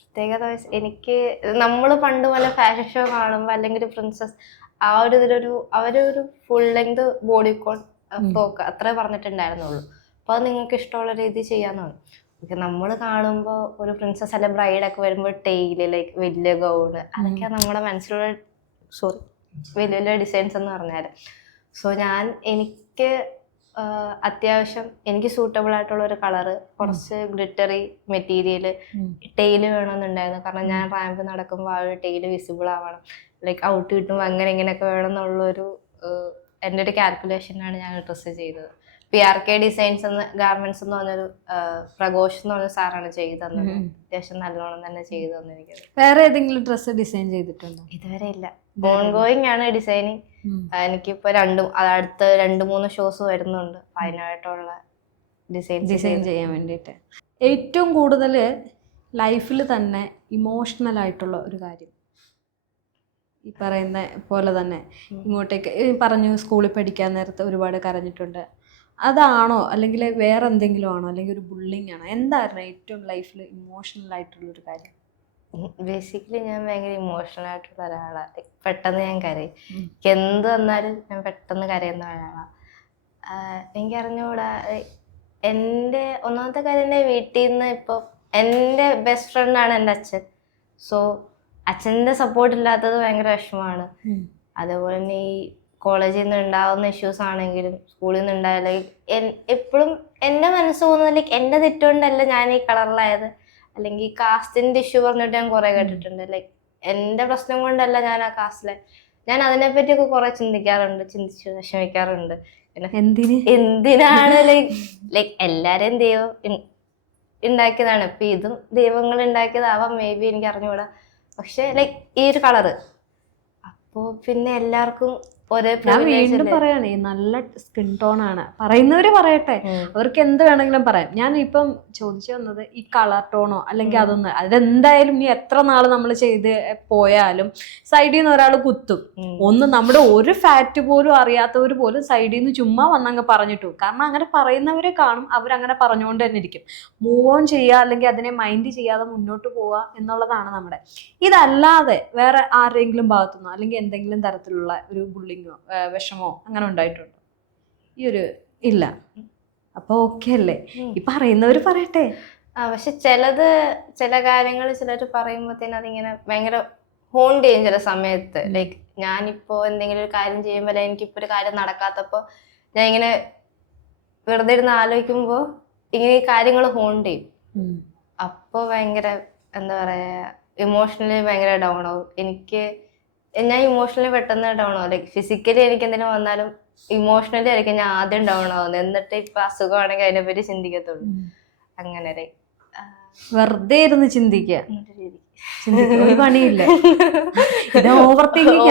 പ്രത്യേകത എനിക്ക് നമ്മൾ പണ്ട് പോലെ ഫാഷൻ ഷോ കാണുമ്പോൾ അല്ലെങ്കിൽ ഒരു പ്രിൻസസ് ആ ഒരു ഇതിലൊരു അവരൊരു ഫുൾ ലെങ്ത് ബോഡി കോൺ ഫ്രോക്ക് അത്രേ പറഞ്ഞിട്ടുണ്ടായിരുന്നുള്ളൂ. അപ്പോൾ അത് നിങ്ങൾക്ക് ഇഷ്ടമുള്ള രീതി ചെയ്യാന്നാണ്. ഓക്കെ. നമ്മൾ കാണുമ്പോൾ ഒരു പ്രിൻസസ് അല്ലെ ബ്രൈഡൊക്കെ വരുമ്പോൾ ടെയില് ലൈക്ക് വലിയ ഗൗണ് അതൊക്കെ നമ്മുടെ മനസ്സിലുള്ള വലിയ വലിയ ഡിസൈൻസ് എന്ന് പറഞ്ഞാൽ. സോ എനിക്ക് അത്യാവശ്യം എനിക്ക് സൂട്ടബിൾ ആയിട്ടുള്ള ഒരു കളറ്, കുറച്ച് ഗ്ലിറ്ററി മെറ്റീരിയൽ, ടെയില് വേണമെന്നുണ്ടായിരുന്നു. കാരണം ഞാൻ റാമ്പ് നടക്കുമ്പോൾ ആ ഒരു ടെയില് വിസിബിൾ ആവണം, ലൈക്ക് ഔട്ട് കിട്ടുമ്പോൾ അങ്ങനെ ഇങ്ങനെയൊക്കെ വേണം എന്നുള്ളൊരു എൻ്റെ ഒരു കാൽക്കുലേഷനാണ് ഞാൻ ഡ്രസ്സ് ചെയ്തത്. PRK ഡിസൈൻസ് എന്ന് ഗാർമെന്റ്സ് എന്ന് പറഞ്ഞൊരു പ്രഘോഷ് എന്ന് പറഞ്ഞ സാറാണ് ചെയ്തു തന്നത്. അത്യാവശ്യം നല്ലോണം തന്നെ ചെയ്തു തന്നിരിക്കുന്നത്. വേറെ ഏതെങ്കിലും ഡ്രസ്സ് ഡിസൈൻ ചെയ്തിട്ടുണ്ടോ? ഇതുവരെ ഇല്ല. ഓൺഗോയിങ് ആണ് ഡിസൈനിങ്. എനിക്കിപ്പോ അടുത്ത 2-3 ഷോസ് വരുന്നുണ്ട് അതിനായിട്ടുള്ള ഡിസൈൻ ചെയ്യാൻ വേണ്ടിയിട്ട്. ഏറ്റവും കൂടുതൽ ലൈഫിൽ തന്നെ ഇമോഷണൽ ആയിട്ടുള്ള ഒരു കാര്യം, ഈ പറയുന്ന പോലെ തന്നെ ഇങ്ങോട്ടേക്ക് പറഞ്ഞു സ്കൂളിൽ പഠിക്കാൻ നേരത്തെ ഒരുപാട് കരഞ്ഞിട്ടുണ്ട്, അതാണോ അല്ലെങ്കിൽ വേറെ എന്തെങ്കിലും ആണോ അല്ലെങ്കിൽ ഒരു ബുള്ളിങ് ആണോ? എന്തായിരുന്നു ഏറ്റവും ലൈഫിൽ ഇമോഷണൽ ആയിട്ടുള്ള ഒരു കാര്യം? ബേസിക്കലി ഞാൻ ഭയങ്കര ഇമോഷണൽ ആയിട്ടുള്ള ഒരാളാണ്. പെട്ടെന്ന് ഞാൻ കരയും. എന്ത് വന്നാലും ഞാൻ പെട്ടെന്ന് കരയുന്ന ഒരാളാണ്. എനിക്കറിഞ്ഞൂടാ. എൻ്റെ ഒന്നാമത്തെ കാര്യം, എൻ്റെ വീട്ടിൽ നിന്ന് ഇപ്പോൾ എൻ്റെ ബെസ്റ്റ് ഫ്രണ്ടാണ് എൻ്റെ അച്ഛൻ. സോ അച്ഛൻ്റെ സപ്പോർട്ട് ഇല്ലാത്തത് ഭയങ്കര വിഷമമാണ്. അതേപോലെ തന്നെ ഈ കോളേജിൽ നിന്ന് ഉണ്ടാവുന്ന ഇഷ്യൂസ് ആണെങ്കിലും സ്കൂളിൽ നിന്ന് ഉണ്ടായ ലൈക്ക് എപ്പോഴും എൻ്റെ മനസ്സ് പോകുന്നത് ലൈക്ക് എൻ്റെ തെറ്റുകൊണ്ടല്ല ഞാൻ ഈ കളറിലായത്, അല്ലെങ്കിൽ കാസ്റ്റിൻ്റെ ഇഷ്യൂ പറഞ്ഞിട്ട് ഞാൻ കുറേ കേട്ടിട്ടുണ്ട്. ലൈക്ക് എൻ്റെ പ്രശ്നം കൊണ്ടല്ല ഞാൻ ആ കാസ്റ്റിലെ. ഞാൻ അതിനെപ്പറ്റിയൊക്കെ കുറെ ചിന്തിച്ച് വിഷമിക്കാറുണ്ട്. എന്തിനാണ് ലൈക്ക് എല്ലാരെയും ദൈവം ഉണ്ടാക്കിയതാണ്. ഇപ്പൊ ഇതും ദൈവങ്ങൾ ഉണ്ടാക്കിയതാവാം, മേ ബി, എനിക്ക് അറിഞ്ഞുകൂടാ. പക്ഷെ ലൈക്ക് ഈ ഒരു കളറ് അപ്പോ പിന്നെ എല്ലാവർക്കും ഞാൻ വീണ്ടും പറയണേ, നല്ല സ്കിൻ ടോൺ ആണ്. പറയുന്നവര് പറയട്ടെ, അവർക്ക് എന്ത് വേണമെങ്കിലും പറയാം. ഞാൻ ഇപ്പം ചോദിച്ചു വന്നത് ഈ കളർ ടോണോ അല്ലെങ്കിൽ അതൊന്നും, അതെന്തായാലും നീ എത്ര നാള് നമ്മൾ ചെയ്ത് പോയാലും സൈഡിൽ നിന്ന് ഒരാൾ കുത്തും. ഒന്ന് നമ്മുടെ ഒരു ഫാറ്റ് പോലും അറിയാത്തവർ പോലും സൈഡിൽ നിന്ന് ചുമ്മാ വന്നങ്ങ് പറഞ്ഞിട്ടു. കാരണം അങ്ങനെ പറയുന്നവരെ കാണും, അവരങ്ങനെ പറഞ്ഞുകൊണ്ട് തന്നെ ഇരിക്കും. മൂവ് ഓൺ ചെയ്യുക അല്ലെങ്കിൽ അതിനെ മൈൻഡ് ചെയ്യാതെ മുന്നോട്ട് പോവുക എന്നുള്ളതാണ് നമ്മുടെ. ഇതല്ലാതെ വേറെ ആരുടെയെങ്കിലും ഭാഗത്തുനിന്നോ അല്ലെങ്കിൽ എന്തെങ്കിലും തരത്തിലുള്ള ഒരു ബുള്ളിങ് വിഷമോ അങ്ങനെ ഉണ്ടായിട്ടുണ്ടോ? ഈ ഒരു ഇല്ല. അപ്പൊ ഓക്കെ അല്ലേ? ഈ പറയുന്നവര് പറയട്ടെ. പക്ഷെ ചില കാര്യങ്ങൾ ചിലർ പറയുമ്പോഴത്തേനും അതിങ്ങനെ ഭയങ്കര ഹോണ്ട് ചെയ്യും ചില സമയത്ത്. ലൈക്ക് ഞാനിപ്പോ എന്തെങ്കിലും ഒരു കാര്യം ചെയ്യുമ്പോൾ, എനിക്കിപ്പോ ഒരു കാര്യം നടക്കാത്തപ്പോ ഞാൻ ഇങ്ങനെ വെറുതെ ഇരുന്ന് ആലോചിക്കുമ്പോ ഇങ്ങനെ ഈ കാര്യങ്ങൾ ഹോണ്ട് ചെയ്യും. അപ്പൊ ഭയങ്കര എന്താ പറയാ, ഇമോഷണലി ഭയങ്കര ഡൗൺ ആവും. ഞാൻ ഇമോഷണലി പെട്ടെന്ന് ഡൗൺ ആവും. ലൈക്ക് ഫിസിക്കലി എനിക്ക് എന്തെങ്കിലും വന്നാലും ഇമോഷണലി ആയിരിക്കും ഞാൻ ആദ്യം ഡൗൺ ആവുന്നത്. എന്നിട്ട് ഇപ്പൊ അസുഖമാണെങ്കിൽ അതിനെപ്പറ്റി ചിന്തിക്കത്തുള്ളൂ. അങ്ങനെ വെറുതെ ഇരുന്ന് ചിന്തിക്കുക, ഒരു പണിയില്ല. ഓവർ തിങ്കിങ്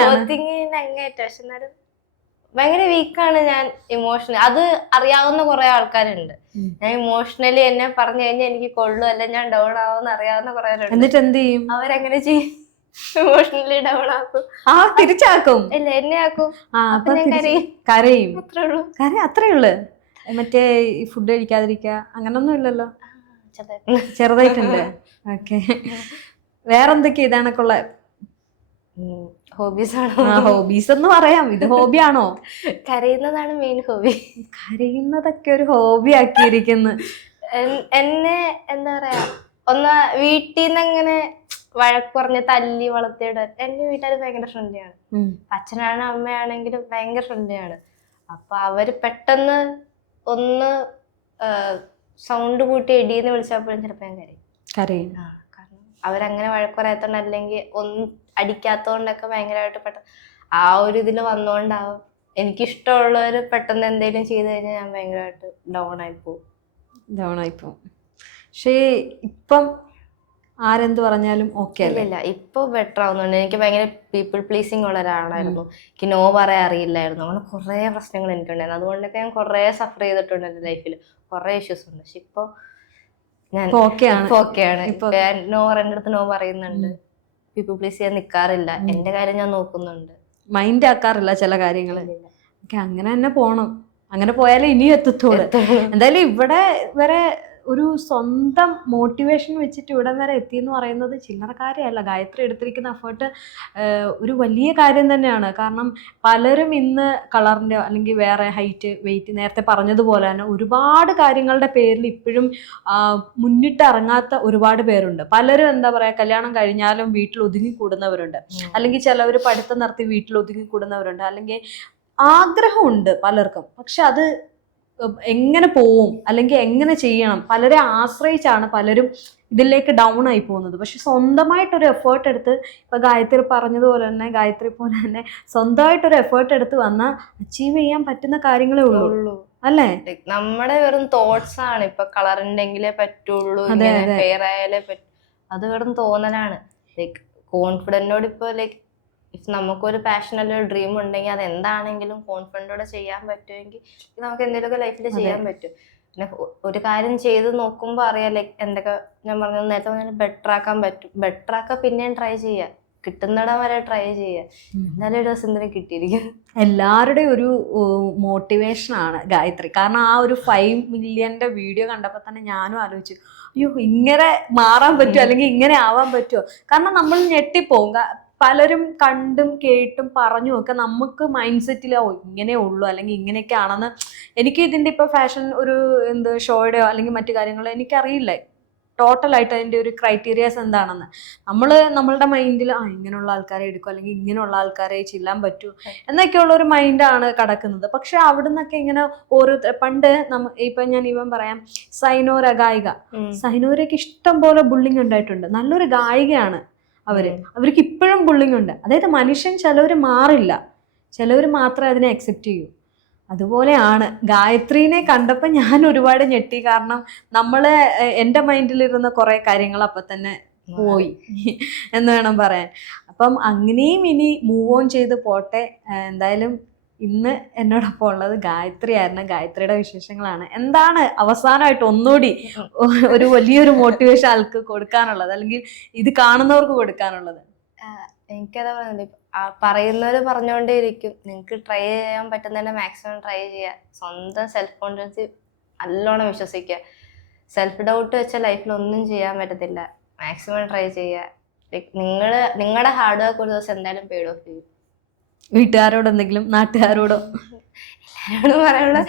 അങ്ങേറ്റ. പക്ഷെ എന്നാലും ഭയങ്കര വീക്കാണ് ഞാൻ ഇമോഷണലി. അത് അറിയാവുന്ന കുറെ ആൾക്കാരുണ്ട്. ഞാൻ ഇമോഷണലി എന്നെ പറഞ്ഞു കഴിഞ്ഞാൽ എനിക്ക് കൊള്ളു, അല്ല ഞാൻ ഡൗൺ ആവുമെന്ന് അറിയാവുന്ന കുറെ പേരുണ്ട്. എന്നിട്ട് എന്ത് ചെയ്യും? അവരെങ്ങനെ ചെയ്യും? ഇമോഷണലി ഡൗൺ ആക്കും. തിരിച്ചാക്കും. ഇല്ല, എന്നെ ആക്കും. കരയും. അത്രേ ഉള്ളു. മറ്റേ ഫുഡ് കഴിക്കാതിരിക്കുക അങ്ങനൊന്നും ഇല്ലല്ലോ? ചെറുതായിട്ടുണ്ട്. ഓക്കെ. വേറെന്തൊക്കെയാ ഇതാണൊക്കെയുള്ള ഹോബീസ് ആണോ? ഹോബീസ് എന്ന് പറയാം. ഇത് ഹോബിയാണോ? കരയുന്നതാണ് മെയിൻ ഹോബി. കരയുന്നതൊക്കെ ഒരു ഹോബി ആക്കിയിരിക്കുന്നു. എന്നെ എന്താ പറയാ, ഒന്ന് വീട്ടിൽ നിന്ന് അങ്ങനെ വഴക്ക് പറഞ്ഞ് തല്ലി വളർത്തിയിടാൻ എന്റെ വീട്ടുകാർ ഭയങ്കര ഫ്രണ്ട്ലിയാണ്. അച്ഛനാണ് അമ്മയാണെങ്കിലും ഭയങ്കര ഫ്രണ്ട്ലിയാണ്. അപ്പൊ അവര് പെട്ടെന്ന് ഒന്ന് സൗണ്ട് കൂട്ടി എടീന്ന് വിളിച്ചപ്പോഴും ചിലപ്പോ ഞാൻ കരയും. കാരണം അവരങ്ങനെ വഴക്ക് പറയാത്തോണ്ട് അല്ലെങ്കിൽ ഒന്നും അടിക്കാത്തോണ്ടൊക്കെ ഭയങ്കരമായിട്ട് പെട്ടെന്ന് ആ ഒരു ഇതിൽ വന്നോണ്ടാവും എനിക്കിഷ്ടമുള്ളവര് പെട്ടെന്ന് എന്തെങ്കിലും ചെയ്തു കഴിഞ്ഞാൽ ഞാൻ ഭയങ്കരമായിട്ട് ഡൗൺ ആയിപ്പോവും. പക്ഷേ ഇപ്പം ആരെന്ത് പറഞ്ഞാലും ഓക്കെ ഇല്ല ഇപ്പൊ ബെറ്റർ ആവുന്നുണ്ട്. എനിക്ക് ഭയങ്കര പീപ്പിൾ പ്ലീസിങ് ഉള്ള ഒരാളായിരുന്നു. എനിക്ക് നോ പറയാൻ അറിയില്ലായിരുന്നു. അങ്ങനെ കുറെ പ്രശ്നങ്ങൾ എനിക്കുണ്ടായിരുന്നു. അതുകൊണ്ടൊക്കെ ഞാൻ കുറെ സഫർ ചെയ്തിട്ടുണ്ട് എന്റെ ലൈഫിൽ. കുറെ ഇഷ്യൂസ് ഉണ്ട്. പക്ഷെ ഇപ്പൊ ഞാൻ ഓക്കെയാണ്. ഞാൻ എന്റെ അടുത്ത് നോ പറയുന്നുണ്ട്. പീപ്പിൾ പ്ലീസ് ചെയ്യാൻ നിക്കാറില്ല. എന്റെ കാര്യം ഞാൻ നോക്കുന്നുണ്ട്. മൈൻഡ് ആക്കാറില്ല ചില കാര്യങ്ങൾ. അങ്ങനെ തന്നെ പോണം. അങ്ങനെ പോയാലേ ഇനിയും എത്തത്തോളൂ. എന്തായാലും ഇവിടെ വരെ ഒരു സ്വന്തം മോട്ടിവേഷൻ വെച്ചിട്ട് ഇവിടം വരെ എത്തിയെന്ന് പറയുന്നത് ചില്ലറ കാര്യമല്ല. ഗായത്രി എടുത്തിരിക്കുന്ന എഫേർട്ട് ഒരു വലിയ കാര്യം തന്നെയാണ്. കാരണം പലരും ഇന്ന് കളറിൻ്റെ അല്ലെങ്കിൽ വേറെ ഹൈറ്റ് വെയിറ്റ് നേരത്തെ പറഞ്ഞതുപോലെ തന്നെ ഒരുപാട് കാര്യങ്ങളുടെ പേരിൽ ഇപ്പോഴും മുന്നിട്ട് ഇറങ്ങാത്ത ഒരുപാട് പേരുണ്ട്. പലരും എന്താ പറയുക, കല്യാണം കഴിഞ്ഞാലും വീട്ടിൽ ഒതുങ്ങിക്കൂടുന്നവരുണ്ട്, അല്ലെങ്കിൽ ചിലവർ പഠിത്തം നിർത്തി വീട്ടിൽ ഒതുങ്ങിക്കൂടുന്നവരുണ്ട്, അല്ലെങ്കിൽ ആഗ്രഹമുണ്ട് പലർക്കും, പക്ഷെ അത് എങ്ങനെ പോവും അല്ലെങ്കിൽ എങ്ങനെ ചെയ്യണം, പലരെ ആശ്രയിച്ചാണ് പലരും ഇതിലേക്ക് ഡൗൺ ആയി പോകുന്നത്. പക്ഷെ സ്വന്തമായിട്ടൊരു എഫേർട്ട് എടുത്ത്, ഇപ്പൊ ഗായത്രി പറഞ്ഞതുപോലെ തന്നെ, ഗായത്രി പോലെ തന്നെ സ്വന്തമായിട്ടൊരു എഫേർട്ട് എടുത്ത് വന്നാൽ അച്ചീവ് ചെയ്യാൻ പറ്റുന്ന കാര്യങ്ങളേ ഉള്ളൂ അല്ലേ? നമ്മുടെ വെറും തോട്ട്സ് ആണ്. ഇപ്പൊ കളർ ഉണ്ടെങ്കിലേ പറ്റുള്ളൂ, ഫെയർ ആയാലേ പറ്റൂ, അത് വെറും തോന്നലാണ്. ലൈക്ക് കോൺഫിഡന്റോട് ഇപ്പൊ ലൈക്ക് നമുക്കൊരു പാഷൻ അല്ലെങ്കിൽ ഒരു ഡ്രീം ഉണ്ടെങ്കിൽ അത് എന്താണെങ്കിലും കോൺഫിഡന്റോടെ ചെയ്യാൻ പറ്റുമെങ്കിൽ നമുക്ക് എന്തെങ്കിലുമൊക്കെ ലൈഫിൽ ചെയ്യാൻ പറ്റും. പിന്നെ ഒരു കാര്യം ചെയ്ത് നോക്കുമ്പോൾ അറിയാം ലൈക്ക് എന്തൊക്കെ ഞാൻ പറഞ്ഞത് നേരത്തെ പറഞ്ഞാൽ ബെറ്റർ ആക്കാൻ പറ്റും. ബെറ്റർ ആക്കാൻ പിന്നെയും ട്രൈ ചെയ്യുക, കിട്ടുന്നിടം വരെ ട്രൈ ചെയ്യുക. എന്നാലും ഒരു ദിവസം എന്തിനും കിട്ടിയിരിക്കും. എല്ലാവരുടെയും ഒരു മോട്ടിവേഷനാണ് ഗായത്രി. കാരണം ആ ഒരു 5 മില്യന്റെ വീഡിയോ കണ്ടപ്പോൾ തന്നെ ഞാനും ആലോചിച്ചു, അയ്യോ ഇങ്ങനെ മാറാൻ പറ്റുമോ അല്ലെങ്കിൽ ഇങ്ങനെ ആവാൻ പറ്റുമോ? കാരണം നമ്മൾ ഞെട്ടിപ്പോവും. പലരും കണ്ടും കേട്ടും പറഞ്ഞും ഒക്കെ നമുക്ക് മൈൻഡ് സെറ്റിൽ ഇങ്ങനെ ഉള്ളൂ അല്ലെങ്കിൽ ഇങ്ങനെയൊക്കെ ആണെന്ന്. എനിക്ക് ഇതിൻ്റെ ഇപ്പോൾ ഫാഷൻ ഒരു ഷോയുടെയോ അല്ലെങ്കിൽ മറ്റു കാര്യങ്ങളോ എനിക്കറിയില്ല ടോട്ടലായിട്ട് അതിൻ്റെ ഒരു ക്രൈറ്റീരിയാസ് എന്താണെന്ന്. നമ്മളുടെ മൈൻഡിൽ ഇങ്ങനെയുള്ള ആൾക്കാരെ എടുക്കും അല്ലെങ്കിൽ ഇങ്ങനെയുള്ള ആൾക്കാരെ ചെല്ലാൻ പറ്റൂ എന്നൊക്കെയുള്ള ഒരു മൈൻഡാണ് കിടക്കുന്നത്. പക്ഷെ അവിടെ നിന്നൊക്കെ ഇങ്ങനെ പണ്ട് ഇപ്പം ഞാൻ പറയാം, സൈനോര ഗായിക, സൈനോരയ്ക്ക് ഇഷ്ടം പോലെ ബുള്ളിങ് ഉണ്ടായിട്ടുണ്ട്. നല്ലൊരു ഗായികയാണ് അവർക്ക് ഇപ്പോഴും ബുള്ളിങ് ഉണ്ട്. അതായത് മനുഷ്യൻ ചിലവർ മാറില്ല, ചിലവർ മാത്രമേ അതിനെ അക്സെപ്റ്റ് ചെയ്യൂ. അതുപോലെയാണ് ഗായത്രീനെ കണ്ടപ്പോൾ ഞാൻ ഒരുപാട് ഞെട്ടി. കാരണം എൻ്റെ മൈൻഡിലിരുന്ന കുറേ കാര്യങ്ങൾ അപ്പം തന്നെ പോയി എന്ന് വേണം പറയാൻ. അപ്പം അങ്ങനെയും ഇനി മൂവ് ഓൺ ചെയ്ത് പോട്ടെ. എന്തായാലും ഇന്ന് എന്നോടൊപ്പം ഉള്ളത് ഗായത്രി ആയിരുന്നു. ഗായത്രിയുടെ വിശേഷങ്ങളാണ്. എന്താണ് അവസാനമായിട്ട് ഒന്നുകൂടി ഒരു വലിയൊരു മോട്ടിവേഷൻ ആൾക്ക് കൊടുക്കാനുള്ളത്, അല്ലെങ്കിൽ ഇത് കാണുന്നവർക്ക് കൊടുക്കാനുള്ളത്? എനിക്കതാ പറയുന്നത്, പറയുന്നവര് പറഞ്ഞുകൊണ്ടേ ഇരിക്കും. നിങ്ങൾക്ക് ട്രൈ ചെയ്യാൻ പറ്റുന്നതിന്റെ മാക്സിമം ട്രൈ ചെയ്യുക. സ്വന്തം സെൽഫ് കോൺഫിഡൻസ് നല്ലോണം വിശ്വസിക്കുക. സെൽഫ് ഡൗട്ട് വെച്ച ലൈഫിൽ ഒന്നും ചെയ്യാൻ പറ്റത്തില്ല. മാക്സിമം ട്രൈ ചെയ്യുക. നിങ്ങളുടെ ഹാർഡ് വർക്ക് ഒരു ദിവസം എന്തായാലും പെയ്ഡ് ഓഫ് ചെയ്യും. വീട്ടുകാരോട് എന്തെങ്കിലും, നാട്ടുകാരോടോ? എല്ലാവരോടും പറയാനുള്ള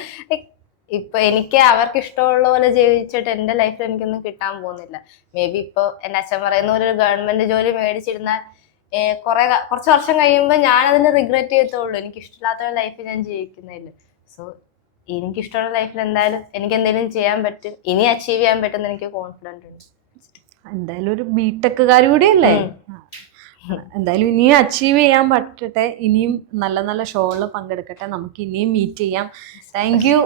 ഇപ്പൊ എനിക്ക് അവർക്ക് ഇഷ്ടമുള്ള പോലെ ജീവിച്ചിട്ട് എന്റെ ലൈഫിൽ എനിക്കൊന്നും കിട്ടാൻ പോകുന്നില്ല. മേ ബി ഇപ്പൊ എന്റെ അച്ഛൻ പറയുന്ന പോലെ ഒരു ഗവൺമെന്റ് ജോലി മേടിച്ചിരുന്നാൽ കുറച്ച് വർഷം കഴിയുമ്പോൾ ഞാൻ അതിന് റിഗ്രറ്റ് ചെയ്യത്തുള്ളൂ. എനിക്ക് ഇഷ്ടമില്ലാത്ത ലൈഫ് ഞാൻ ജീവിക്കുന്നില്ല. സോ എനിക്കിഷ്ടമുള്ള ലൈഫിൽ എന്തായാലും എനിക്ക് എന്തെങ്കിലും ചെയ്യാൻ പറ്റും, ഇനി അച്ചീവ് ചെയ്യാൻ പറ്റുമെന്ന് എനിക്ക് കോൺഫിഡൻറ്റ് ഉണ്ട്. എന്തായാലും ഒരു ബിടെക്കുകാർ കൂടിയല്ലേ. എന്തായാലും ഇനിയും അച്ചീവ് ചെയ്യാൻ പറ്റട്ടെ. ഇനിയും നല്ല നല്ല ഷോകളിൽ പങ്കെടുക്കട്ടെ. നമുക്ക് ഇനിയും മീറ്റ് ചെയ്യാം. Thank you.